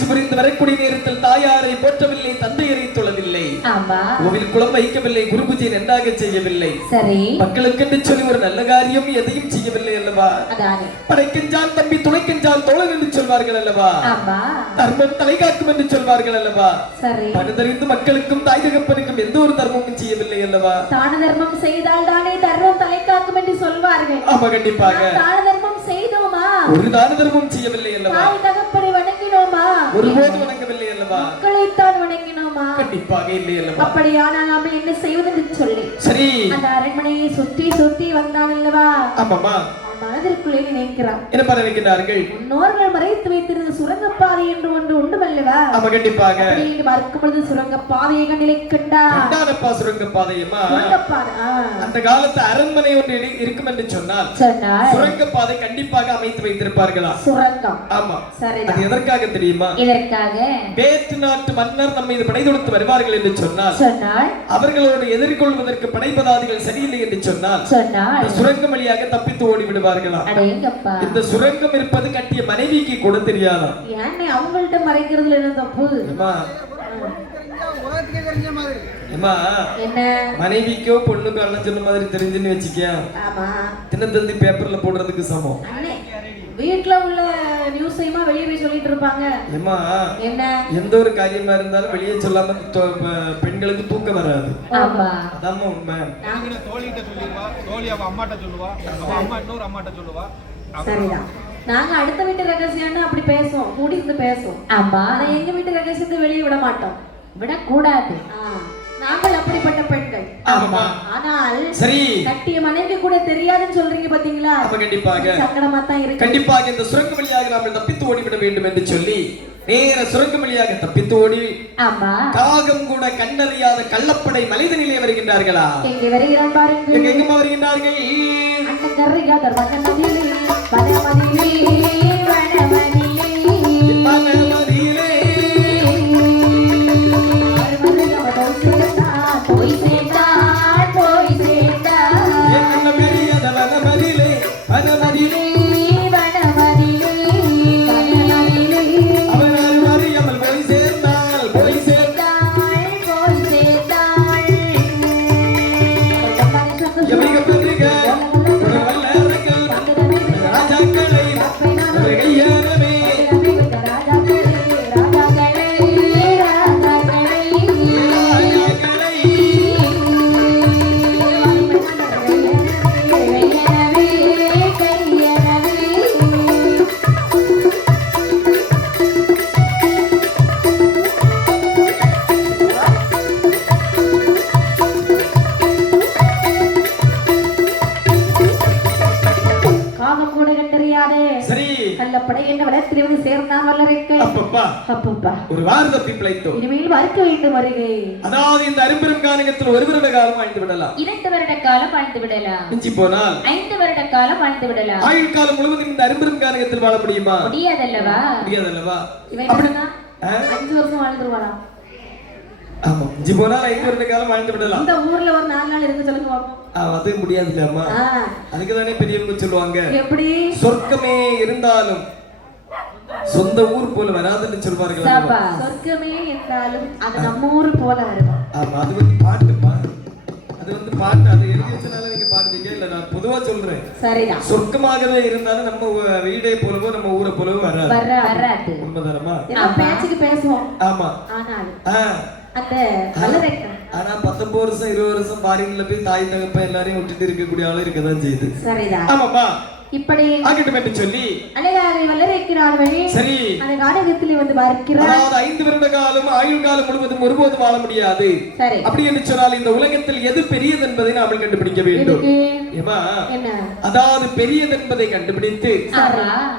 ஆட்சி புரிந்து வரக்கூடிய நேரத்தில் தாயாரை போற்றவில்லை, தந்தையரை தொழவில்லை, ஆமா கோவில் குளம் வைக்கவில்லை, குரு பூஜை நன்றாக செய்யவில்லை, சரி மக்களுக்கு என்று சொல்லி ஒரு நல்ல காரியம் எதையும் செய்யவில்லை அல்லவா? அதானே படைக்கின்றான் தம்பி துணைக்கின்றான் தோழன் என்று சொல்வார்கள் அல்லவா? ஆமா தர்மம் தலை காக்கும் என்று சொல்வார்கள் அல்லவா? சரி பணிதறிந்து மக்களுக்கும் தாய் தகப்பனுக்கும் எந்த ஒரு தர்மமும் செய்யவில்லை அல்லவா? தான தர்மம் செய்தால் தானே தர்மம் தலை காக்கும் என்று சொல்வார்கள். ஆமா, கண்டிப்பாக. நாம் தான தர்மம் செய்தோமா? ஒரு தான தர்மம் செய்யவில்லை அல்லவா? தாய் தகப்பனை வணங்கினோமா? ஒருபோது வணங்கவில்லை அல்லவா? மக்களைத்தான் வணங்கினோமா? கண்டிப்பாக இல்லை அல்லவா? அப்படியானால் நாம என்ன செய்வது என்று சொல்லி சரி அந்த அரண்மனையை சுற்றி சுற்றி வந்தான் அல்லவா? ஆமாமா. மனதிற்குள்ளே நினைக்கிறான், என்ன பண்ண நினைக்கிறார்கள்? முன்னோர்கள் மறைத்து வைத்திருந்த சுரங்கப்பாதை என்று ஒன்று உண்டுமல்லவா? ஆமா, கண்டிப்பாக. அப்படின்னு பார்க்கும் பொழுது சுரங்கப்பாதையை கண்ணிலை கண்டான். கண்டானப்பா சுரங்கப்பாதையம்மா. சுரங்கப்பாதை அந்த காலத்து அரண்மனை ஒன்று இருக்கும் என்று சொன்னால் சுரங்கப்பாதை கண்டிப்பாக அமைத்து வைத்திருப்பார்களா? சுரங்கம். ஆமா. சரி. அது எதற்காக தெரியுமா? இதற்காக வேற்று நாட்டு மன்னர் நம்ம இது படை தொடுத்து வருவார்கள் என்று சொன்னால் அவர்களோடு எதிர்கொள்வதற்கு படைபதாதிகள் சரியில்லை என்று சொன்னால் சுரங்கம் வழியாக தப்பித்து ஓடி விடுவார்களா? இந்த சுரங்கம் இருப்பது கட்டிய மனைவிக்கு கூட தெரியாதா? ஏன்னே அவங்கள்ட்ட மறைக்கிறதுல என்ன தப்பு? என்ன மனைவிக்கோ பொண்ணுக்கோ அண்ணன் சொன்ன மாதிரி தெரிஞ்சுன்னு வச்சுக்கியா, தினத்தந்தி பேப்பர்ல போடுறதுக்கு சமம். வீட்டுல உள்ள நியூஸையுமா வெளியே போய் சொல்லிட்டு இருப்பாங்க. என்ன எந்த ஒரு காரியமா இருந்தாலும் வெளியே சொல்லாம பெண்களுக்கு தூக்கம் வராது. அதாம உண்மை. தோழிகிட்ட சொல்லிடுவா, தோழி அவ அம்மாட்ட சொல்லுவா, அவ அம்மா இன்னொரு அம்மாட்ட சொல்லுவா. சரிதான். நாங்க அடுத்த வீட்டு ரகசியம்னு அப்படி பேசுவோம், கூடி இருந்து பேசுவோம். ஆமா. ஆனா எங்க வீட்டு ரகசியத்தை வெளியே விட மாட்டோம், விடக்கூடாது. நாங்கள் அப்படிப்பட்ட பெண்கள். ஆனால் சரி கட்டிய மனைவி கூட தெரியாதுன்னு சொல்றீங்க பாத்தீங்களா? கண்டிப்பாக சங்கடமா தான் இருக்கு. கண்டிப்பாக இந்த சுரங்க வழியாக நாம் தப்பித்து ஓடிவிட வேண்டும் என்று சொல்லி நேர சுரங்க வழியாக தப்பித்து ஓடி காகம் கூட கண்டறியாத கள்ளப்படை மனிதனிலே வருகின்றார்களா? எங்கே வருகிறான் பாருங்கள். எங்கம்மா வருகின்றார்கள்? அண்ணன் கர்ரிகாதர் வனமதிலே வனமதிலே போய் சேர்த்தான் போய் சேர்த்தான் வனமதிலே வனமதிலே வனமதிலே அவனால் அறியாமல் போய் சேர்ந்தாள் போய் சேர்த்தாள் போய் சேர்த்தாள். எமிக பெருக ஒரு வல்லரங்கள் ராஜாக்களை ஒரு கையானவே ஒரு வாரத பிழைத்தோ இனிமேல் மறுக்க வேண்டும் வருகை. அதாவது இந்த அரும்பெரும் காலகத்தில் ஒரு வருட காலம் வாழ்ந்து விடலாம், 2 வருட காலம் வாழ்ந்து விடலாம், மிஞ்சி போனால் 5 வருட காலம் வாழ்ந்து விடலாம். ஆயுள் காலம் முழுவதும் இந்த அரும்பெரும் காலகத்தில் வாழ முடியுமா? முடியாதல்லவா? முடியாதல்லவா? அப்படின்னா 5 வருஷம் வாழ்ந்துருவானா? ஆமா, மிஞ்சி போனால் 5 வருட காலம் வாழ்ந்து விடலாம். இந்த ஊர்ல ஒரு 4 நாள் இருந்து சொல்லுங்க பாப்போம். அது முடியாதுல்லம்மா. அதுக்குதானே பெரியவங்க சொல்லுவாங்க, எப்படி சொர்க்கமே இருந்தாலும் சொந்த ஊர் போல வராதுன்னு சொல்வார்கள். சொர்க்கமே இருந்தாலும் அது நம்ம ஊர் போல வரும். ஆமா, அது வந்து பாட்டுமா, அது வந்து பாட்டு, அது எழுதி வச்சனால நீங்க பாடுறீங்க இல்ல, நான் பொதுவா சொல்றேன். சரிதான். சொர்க்கமாகவே இருந்தாலும் நம்ம வீடே போலவோ நம்ம ஊரை போலவோ வராது. உண்மைதானமா? பேச்சுக்கு பேசுவோம். ஆமா. ஆனால் அந்த வல்லரைக்கு ஆனா 19 வருஷம் 20 வருஷம் பாரின்ல போய் தாய் தகப்ப எல்லாரையும் விட்டுட்டு இருக்கக்கூடிய ஆளு இருக்கதான் செய்யுது. சரிதான். ஆமாப்பா. இப்படி ஆகிட்டு என்று சொல்லி அழகாக வல்லரைக்கிறார்கள். சரி. அந்த காடகத்திலே வந்து பார்க்கிறார். அதாவது 5 வருட காலம் ஆயுள் காலம் முழுவதும் ஒருபோதும் வாழ முடியாது. சரி. அப்படி என்று சொன்னால் இந்த உலகத்தில் எது பெரியது என்பதை நாம் கண்டுபிடிக்க வேண்டும். ஏமா? என்ன? அதாவது பெரியது என்பதை கண்டுபிடித்து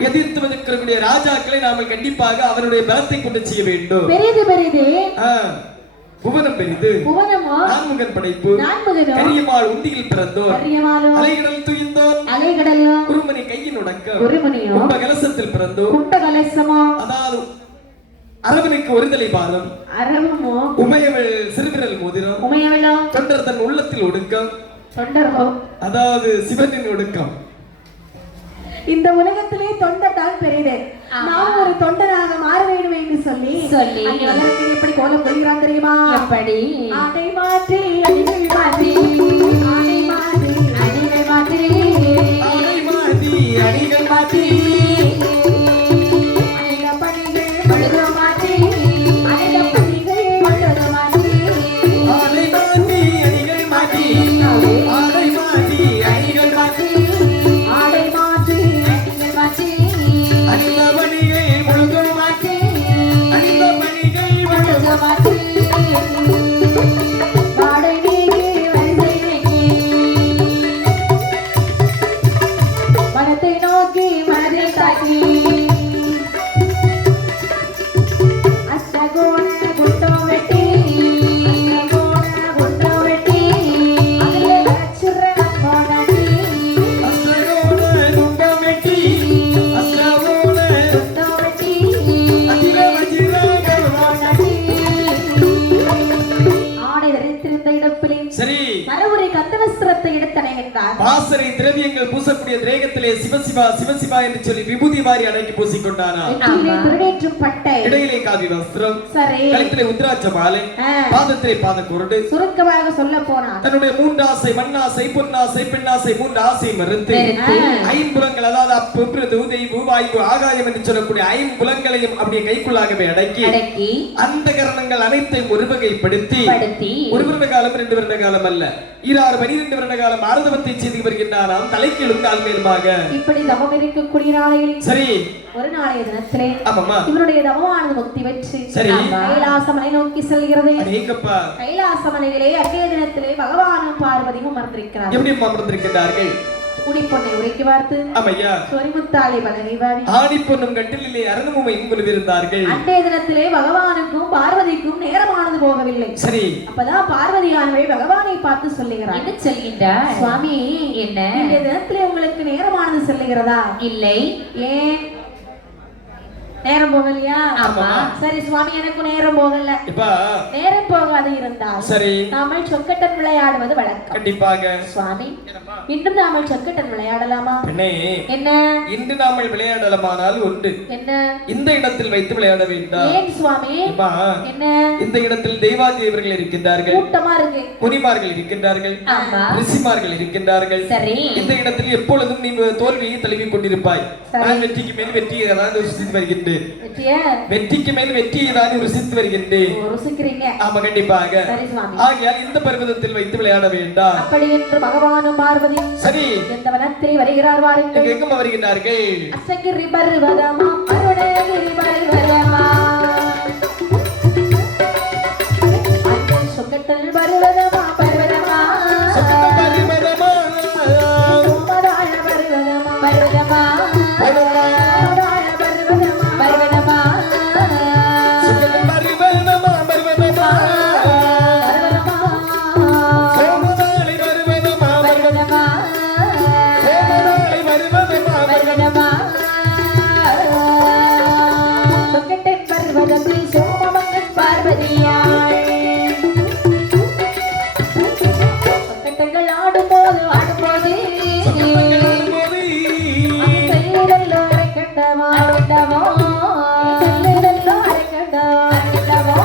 எதிர்த்து வந்திருக்கக்கூடிய ராஜாக்களை நாம் கண்டிப்பாக அவருடைய பலத்தை கொண்டு செய்ய வேண்டும். பெரியது பெரியது. புவனம் பெரிது, புவனமோ நான்முகன் படைப்பு, கரியமாள் உந்தியில் பிறந்தோர், அலைகடல் துயிந்தோர், குருமணி கையின் உடக்கம், கும்ப கலசத்தில் பிறந்தோர், அதாவது அரவனுக்கு ஒரு தலை பாதம், உமையவள் சிறுவிரல் மோதிரம், தொண்டர் தன் உள்ளத்தில் ஒடுக்கம், அதாவது சிவனின் ஒடுக்கம். இந்த உலகத்திலே தொண்டர் தான் பெரியது. நாம் ஒரு தொண்டனாக மாற வேண்டும் என்று சொல்லி அங்கே வல்லரக்கன் எப்படி கோலம் கொள்கிறான் தெரியுமா? எப்படி? ஆடை மாற்றி அடிகள் மாற்றி ஆடை மாற்றி அடிகள் மாற்றி ஆடை மாற்றி அணிகள் மாற்றி அணிக பணிகள் பொழுது மாற்றி அணிக பணிகள் பொழுது மாற்றி ஆடை மாற்றி அணிகள் மாற்றி ஆடை மாற்றி அணிகள் மாற்றி ஆடை மாற்றி அடிகள் மாற்றி அணிந்த பணிகள் முழுதும் மாற்றி அணிந்த பணிகள் முழுதும் பொழுது மாற்றி வாடை நீக்கி வரிசை நீக்கி மனத்தை நோக்கி மனதில் தாக்கி அஷ்டகோண குண்டம் வெட்டி அஷ்டகோண குண்டம் வெட்டி அதிலே லட்சுரம் போனடி அஸ்தரோன துண்டம் வெட்டி அஸ்தரோன குண்டம் வெட்டி அதில வஜிரம் போனடி ஆடை தரித்திருந்த இடப்பிலே சரி மறுபுரை கந்தவஸ்திரத்தை எடுத்தணைகின்றார். வாசனை திரவியங்கள் பூசக்கூடிய திரேகத்திலே சிவசிவா சிவசிவா என்று சொல்லி விபூதி வாரி அடக்கி பூசிக்கொண்டானா நெற்றியிலே திருநீற்றும் பட்டை இடையிலே காவி வஸ்திரம் சரி கழுத்திலே உத்ராட்ச மாலை பாதத்திலே பாத குருடு சுருக்கமாக சொல்ல போனார். தன்னுடைய மூன்றாசை மண்ணாசை பொன்னாசை பெண்ணாசை மூன்று ஆசை மறுத்து ஐம்புலங்கள் அதாவது அப்பு தூதைவு வாயு ஆகாயம் என்று சொல்லக்கூடிய ஐம்புலங்களையும் அப்படியே கைக்குள்ளாகவே அடக்கி அடக்கி அந்த கரணங்கள் அனைத்தையும் ஒரு வகைப்படுத்தி படுத்தி ஒரு வருட காலம் 2 வருட காலம் அல்ல 12 வருட காலம் ஆரதவத்தை செய்து வருகின்றாராம் தலைக்கீழும் கால் மேலுமாக இப்படி தவம் இருக்கக்கூடிய நாளையில் சரி ஒரு நாளைய தினத்திலே ஆமாமா இவருடைய தவமானது முக்தி பெற்று சரி கைலாசமலை நோக்கி செல்கிறது. அடேங்கப்பா கைலாசமலையிலே அன்றைய தினத்திலே பகவானும் பார்வதியும் அமர்ந்திருக்கிறார். எப்படி அமர்ந்திருக்கின்றார்கள்? குடிப்பொன்னை உரைக்கு பார்த்து ஆமையா சொரிமுத்தாளை வளரை வாரி ஆடி பொன்னும் கட்டிலே அருணமுமையும் கொண்டிருந்தார்கள். அன்றைய தினத்திலே பகவானுக்கும் பார்வதிக்கும் நேரமானது போகவில்லை. சரி அப்பதான் பார்வதியானவள் பகவானை பார்த்து சொல்லுகிறார். என்ன சொல்கின்றார்? சுவாமி என்ன? இந்த தினத்திலே உங்களுக்கு நேரமானது செல்லுகிறதா? இல்லை. ஏன் நேரம் போகலையா? ஆமா. சரி சுவாமி எனக்கு நேரம் போகல. இப்ப நேரம் போகாது இருந்தால் சரி நாமல் சொக்கட்டன் விளையாடுவது வழக்கம். கண்டிப்பாக சுவாமி இன்றும் நாமல் சொக்கட்டன் விளையாடலாமா? பெண்ணே என்ன இன்று நாமல் விளையாடலாமானால் உண்டு. என்ன இந்த இடத்தில் வைத்து விளையாட வேண்டாம். ஏன் சுவாமி? அம்மா, என்ன இந்த இடத்தில் தெய்வாதேவர்கள் இருக்கின்றார்கள், கூட்டமா இருக்கு. முனிமார்கள் இருக்கின்றார்கள், ஆமா. ரிஷிமார்கள் இருக்கின்றார்கள். சரி. இந்த இடத்தில் எப்பொழுதும் நீ தோல்வியை தழுவி கொண்டிருப்பாய். சரி. நான் வெற்றிக்கு மேல் வெற்றியை தான் ருசித்து வருகின்றேன். வெற்றியா? வெற்றிக்கு மேல் வெற்றியை தான் ருசித்து வருகின்றேன். ருசிக்கிறீங்க. ஆமா கண்டிப்பாக. சரி சுவாமி. ஆகையால் இந்த பர்வதத்தில் வைத்து விளையாட வேண்டாம். அப்படி என்று பகவானும் பார்வதி சரி இந்த வனத்தில் வருகிறார். வாருங்கள். எங்க வருகின்றார்கள்? அசகிரி பர்வதமா அருணகிரி பர்வதமா அஞ்சல் சொக்கட்டல் பர்வதமா பர்வதமா சொக்கட்ட பர்வதமா, சோமதாய பர்வதமா பர்வதமா பர்வதமா, சோமதாய பர்வதமா பர்வதமா சொக்கட்ட பர்வதமா, பர்வதமா, பர்வதமா சோமதாளி பர்வதமா, பர்வதமா சோமதாளி பர்வதமா, பர்வதமா சொக்கட்டன் பர்வதத்தில் சோமமங்கன் பார்வதியாள் சொக்கட்டங்கள் ஆடும்போது ஆடும்போது கையிலல்லோ அரைக்கட்டவா ஆடவோ கையிலல்லோ அரைக்கட்டவா ஆடவோ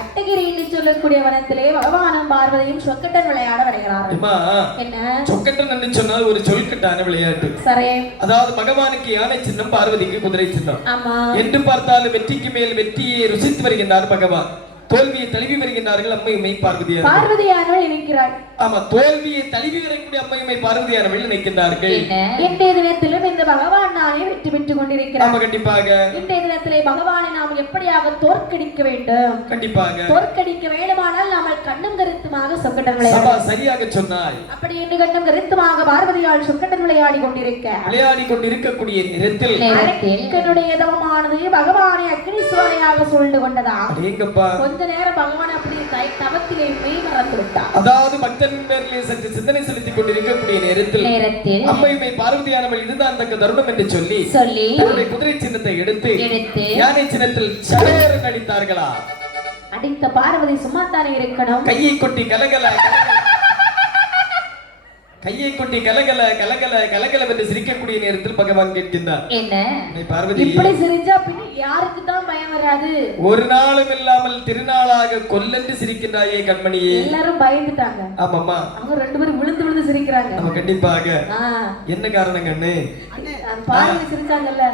அட்டகிரி என்று சொல்லக்கூடிய வனத்திலே பகவானும் பார்வதியும் சொக்கட்டன் விளையாட வருகிறார்கள். அம்மா, என்ன சொக்கட்டன் என்று சொன்னால் ஒரு சொல்கட்டான விளையாட்டு. சரி அதாவது பகவானுக்கு யானை சின்னம், பார்வதிக்கு குதிரை சின்னம். ஆமா என்று பார்த்தாலும் வெற்றிக்கு மேல் வெற்றியை ருசித்து வருகின்றார் பகவான். தோல்வியை தழுவி வருகின்றார்கள் அம்மையுமை பார்வதியார். பார்வதியானவள் இருக்கிறாள். ஆமா, தோல்வியை தழுவி வரக்கூடிய அம்மையுமை பார்வதியானவள் நினைக்கின்றார்கள். என்ன? இன்றைய தினத்திலும் இந்த பகவான் நானே வெற்றி பெற்றுக் கொண்டிருக்கிறார். ஆமா கண்டிப்பாக. இந்த தினத்திலே பகவானை நாம் எப்படியாக தோற்கடிக்க வேண்டும்? கண்டிப்பாக. தோற்கடிக்க வேண்டுமானால் நாம் கண்ணும் கருத்துமாக சொக்கட்டன் சபா சரியாக சொன்னாய். அப்படி என்று கண்ணும் கருத்துமாக பார்வதியால் சொக்கட்டன் விளையாடி கொண்டிருக்கக்கூடிய நேரத்தில் அரக்கனுடைய தவமானது பகவானை அக்னீஸ்வரையாக சூழ்ந்து கொண்டதா. அடேங்கப்பா. கொஞ்ச நேரம் பகவான் அப்படி தவத்திலே மெய் மறந்து விட்டார். அதாவது பக்தன் பேரிலே சற்று சிந்தனை செலுத்திக் கொண்டிருக்கக்கூடிய நேரத்தில் அம்மையுமே பார்வதியானவள் இதுதான் தக்க தருணம் என்று சொல்லி தன்னுடைய குதிரை சின்னத்தை எடுத்து யானை சின்னத்தில் சடேரம் அடித்தார்களா. அடித்த பார்வதி சும்மா தானே இருக்கணும். கையை கொட்டி கலகல கையை கொட்டி கலகல கலகல கலகல என்று சிரிக்கக்கூடிய நேரத்தில் பகவான் கேட்கின்றார், என்ன பார்வதி இப்படி சிரிச்சா பின்ன யாருக்கு தான் பயம் வராது? ஒரு நாளும் இல்லாமல் திருநாளாக கொல்லென்று சிரிக்கின்றாயே கண்மணியே. எல்லாரும் பயந்துட்டாங்க. ஆமாமா, அவங்க ரெண்டு பேரும் விழுந்து விழுந்து சிரிக்கிறாங்க. நம்ம கண்டிப்பாக. என்ன காரணம் கண்ணு? பார்வதி சிரிச்சாங்கல்ல,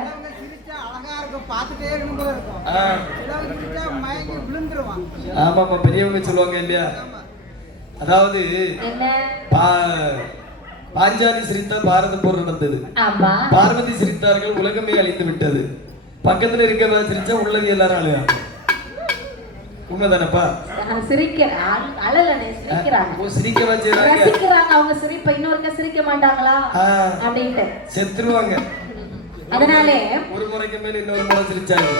ஆமாமா பெரியவங்க சொல்லுவாங்க இல்லையா, அதாவது பாஞ்சாலி சிரித்தா பாரத போர் நடந்தது, பார்வதி சிரித்தார்கள் உலகமே அழிந்து விட்டது, பக்கத்துல இருக்க சிரிச்சா உள்ளது எல்லாரும் அழையா. உண்மைதானப்பா? அவங்க சிரிப்பை இன்னொருக்க சிரிக்க மாட்டாங்களா அப்படின்ட்டு செத்துருவாங்க. அதனாலே ஒரு முறைக்கு மேல இன்னொரு முறை சிரிச்சாங்க.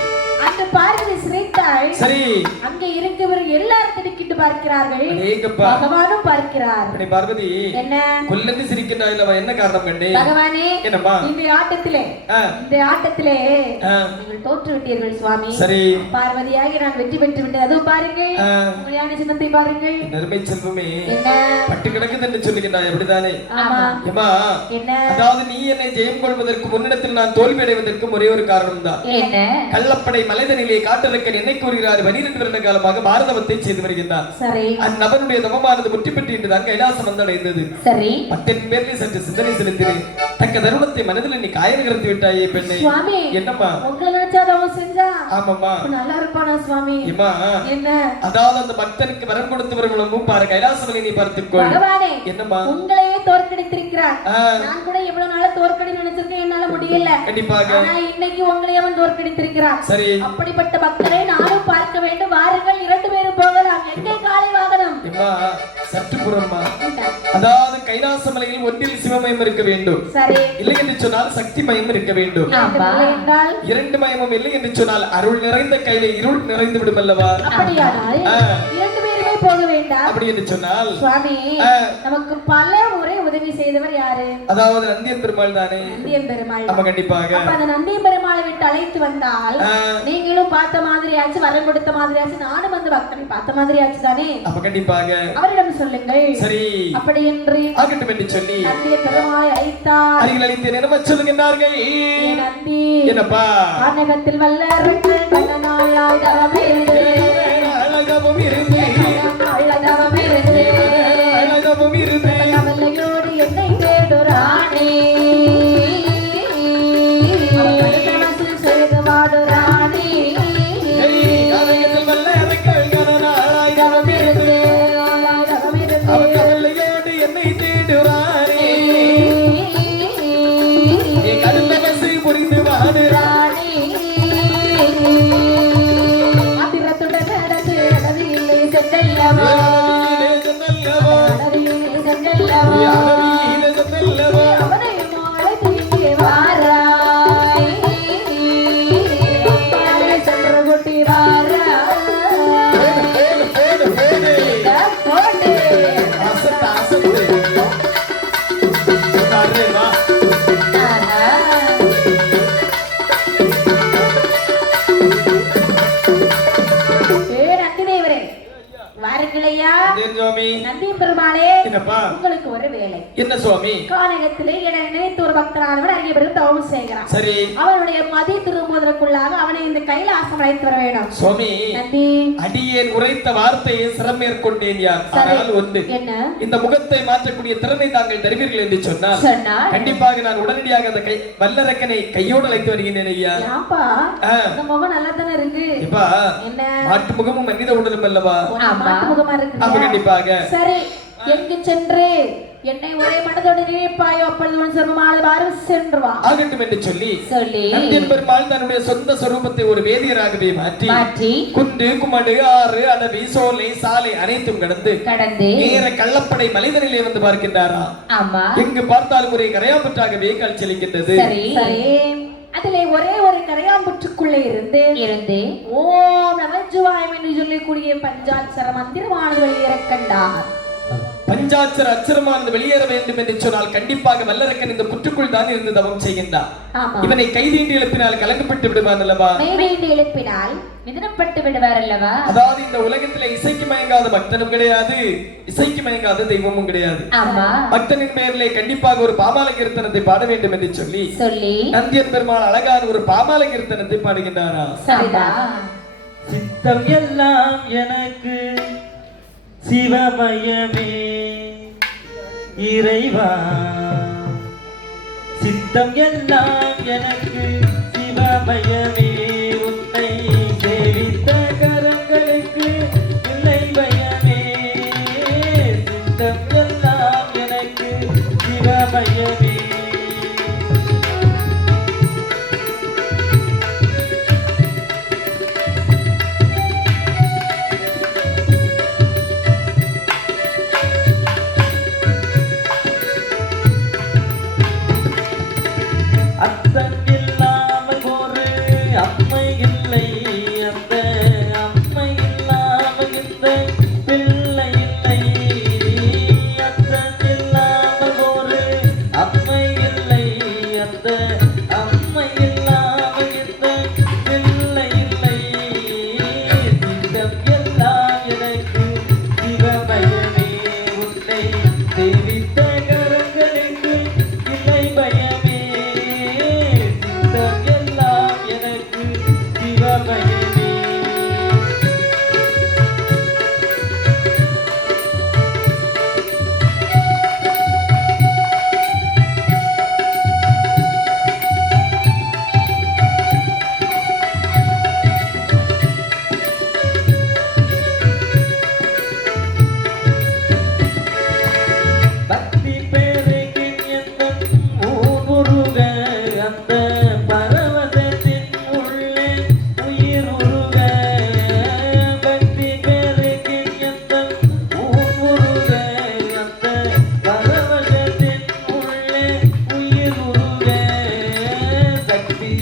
அந்த பார்வதி சிரித்தாள். சரி, அங்க இருக்கவர் எல்லாரும் திடுக்கிட்டு பார்க்கிறார்கள். பகவானும் பார்க்கிறார். பார்வதி என்ன கொல்லந்து சிரிக்கின்றாய், என்ன காரணம் கண்டே? பகவானே, என்னப்பா இந்த ஆட்டத்திலே நீங்கள் தோற்று விட்டீர்கள் சுவாமி. சரி, பார்வதியாகி நான் வெற்றி பெற்று விட்டேன். அதுவும் பாருங்கள், உங்களுடைய சின்னத்தை பாருங்கள். நெருமை செல்வமே, என்ன பட்டு கிடக்குது என்று சொல்லுகின்றாய், அப்படித்தானே? ஆமா. என்ன அதாவது நீ என்னை ஜெயம் கொள்வதற்கு முன்னிடத்தில் நான் தோல்வி அடைவதற்கு ஒரே ஒரு காரணம் தான். என்ன? கள்ளப்படை மலைதனிலே காட்டலக்கன் என்னை கூறுகிறார் 12 வருட காலமாக பாரதவத்தை செய்து வருகின்றார். சரி, அந்நபனுடைய தவமானது முற்றி பெற்று என்றுதான் கைலாசம் வந்தடைந்தது. சரி, பட்டின் பேரில் சற்று சிந்தனை செலுத்தினேன். தக்க தருணத்தை மனதில் நீ காயம் நிகழ்த்தி விட்டாயே பெண்ணே. சுவாமி, என்னம்மா உங்களை நினைச்சாதான் செஞ்சா? ஆமாம்மா, நல்லா இருப்பானா சுவாமி? என்ன அதாவது அந்த பக்தனுக்கு வரம் கொடுத்தவர்களும் பாரு கைலாசமலை நீ பார்த்துக்கோ. பகவானே, என்னம்மா உங்களையே தோற்கடித்திருக்கிறார். நான் கூட எவ்வளவு நாளா தோற்கடி நினைச்சிருக்கேன், என்னால முடியல. கண்டிப்பாக. ஆனா இன்னைக்கு உங்களையே அவன் தோற்கடித்திருக்கிறார். சரி, அப்படிப்பட்ட பக்தரை நானும் பார்க்க வேண்டும். வாருங்கள், 2 பேரும் போகலாம். எங்கே காலை வாகனம்? சற்று புறம்மா. அதாவது கைலாசமலையில் ஒன்றில் சிவமயம் இருக்க வேண்டும். சரி, இல்லை என்று சொன்னால் சக்தி மயம் இருக்க வேண்டும். 2 மயமும் இல்லை என்று சொன்னால் அருள் நிறைந்த கையில இருள் நிறைந்து விடும் அல்லவா? அப்படியானால் 2 பேருமே போக வேண்டாம். அப்படி என்று சொன்னால் சுவாமி, நமக்கு பல முறை உதவி செய்தவர் யாரு? அதாவது நந்தியன் பெருமாள் தானே? நந்தியன் பெருமாள். ஆமா கண்டிப்பாக. அப்ப அந்த நந்தியன் பெருமாளை விட்டு அழைத்து வந்தால் நீங்களும் பார்த்த மாதிரியாச்சு, வரம் கொடுத்த மாதிரியாச்சு, நானும் வந்து பக்தனை பார்த்த மாதிரியாச்சு தானே? அப்ப கண்டிப்பாக அவரிடம் சொல்லுங்கள். சரி, அப்படி என்று ஆகட்டும் என்று சொல்லி நந்தியன் பெருமாளை அழைத்தார். அருகில் அழைத்து என்ன சொல்லுகின்றார்கள்? நந்தி, என்னப்பா வானகத்தில் வல்லவர்கள் கண்ணனாளாய் தவமிருந்து அழகவும் இருந்து அழகவும் இருந்து அழகவும் இருந்து கவலையோடு என்னை தேடுறானே செய்து வாடுறானே அழகத்தில் வல்லவர்கள் கண்ணனாளாய் தவம் இருந்து அவர் கவலையோடு என்னை தேடுறானே கடுத்த பசு புரிந்து வாடுறானே அதிரத்துடன் நடந்து நடவில்லை சென்றல்லவோ அவனை மாலை தீங்கி வாராய் சென்று குட்டி வாராய் போட்டு வாருங்களையா நந்தி பெருமாளே, உங்களுக்கு ஒரு வேலை. என்ன சுவாமி? கானகத்திலே என நினைத்து ஒரு பக்தனானவன் அங்கே பிறகு தவம் செய்கிறான். சரி, அவனுடைய மதி திரும்புவதற்குள்ளாக அவனை இந்த கைலாசம் அழைத்து வர வேண்டும். சுவாமி, நந்தி, அடியேன் உரைத்த வார்த்தையை சிரம் மேற்கொண்டேன் யார். ஆனால் ஒன்று, என்ன? இந்த முகத்தை மாற்றக்கூடிய திறனை தாங்கள் தருவீர்கள் என்று சொன்னால் கண்டிப்பாக நான் உடனடியாக அந்த வல்லரக்கனை கையோடு அழைத்து வருகின்றேன் ஐயா. இந்த முகம் நல்லா தானே இருக்கு. என்ன மாட்டு முகமும் மனித உடலும் அல்லவா? முகமா இருக்கு. கண்டிப்பாக. சரி, எங்கு சென்று என்னை ஒரே மனதோடு நினைப்பாயோ அப்பொழுது உன் சொர்க்கமானது மாறு சென்று வா. ஆகட்டும் என்று சொல்லி சொல்லி நந்தியன் பெருமாள் தன்னுடைய சொந்த சொரூபத்தை ஒரு வேதியராகவே மாற்றி குண்டு குமடு ஆறு அடவி சோலை சாலை அனைத்தும் கடந்து நேர கள்ளப்படை மலைதனிலே வந்து பார்க்கின்றாரா. ஆமா, எங்கு பார்த்தாலும் ஒரே கரையாம்பற்றாகவே காட்சியளிக்கின்றது. சரி, அதிலே ஒரே ஒரு கரையாம்புற்றுக்குள்ளே இருந்து ஓம் நமச்சிவாயம் என்று சொல்லக்கூடிய பஞ்சாட்சர மந்திரமானது வெளியேறக் கண்டார். பஞ்சாட்சர அச்சரமானது வெளியேற வேண்டும் என்று சொன்னால் கண்டிப்பாக வல்லரக்கன் இந்த புற்றுக்குள் தான் இருந்து தவம் செய்கின்றார். இவனை கைதீண்டி எழுப்பினால் கலங்கப்பட்டு விடுவான் அல்லவா, கைதீண்டி எழுப்பினால் மிதனப்பட்டு விடுவார் அல்லவா. அதாவது இந்த உலகத்திலே இசைக்கு மயங்காத பக்தனும் கிடையாது, இசைக்கு மயங்காத தெய்வமும் கிடையாது. பக்தனின் பெயரிலே கண்டிப்பாக ஒரு பாமால கீர்த்தனத்தை பாட வேண்டும் என்று சொல்லி நந்தியன் பெருமாள் அழகான ஒரு பாமால கீர்த்தனத்தை பாடுகின்றாரா. சித்தம் எல்லாம் எனக்கு சிவமயமே இறைவா, சித்தம் எல்லாம் எனக்கு சிவமயமே, உன்னை சேவித்த கரங்களுக்கு இல்லை பயமே, சித்தம் எல்லாம் எனக்கு சிவமயமே. அத்தன் இல்லாமல் ஒரு அம்மை இல்லை, அந்த அம்மை இல்லாமல் இந்த பிள்ளை இல்லை, அத்தன் இல்லாமல் ஒரு அம்மை இல்லை, அந்த அம்மை இல்லாமல் இந்த பிள்ளை இல்லை, சித்தம் எல்லாம் எனக்கு சிவமயமே, உன்னை சேவித்த கரங்களுக்கு இல்லை பயமே, எல்லாம் எனக்கு சிவமயமே. பக்தி பேருக்கின் எந்தன் ஊருக, அந்த பரவசத்தின் உள்ளே உயிர் உருக, பக்தி பேருக்கின் எந்தன் ஊருக, அந்த பரவசத்தின் உள்ளே உயிர் உருக, சக்தி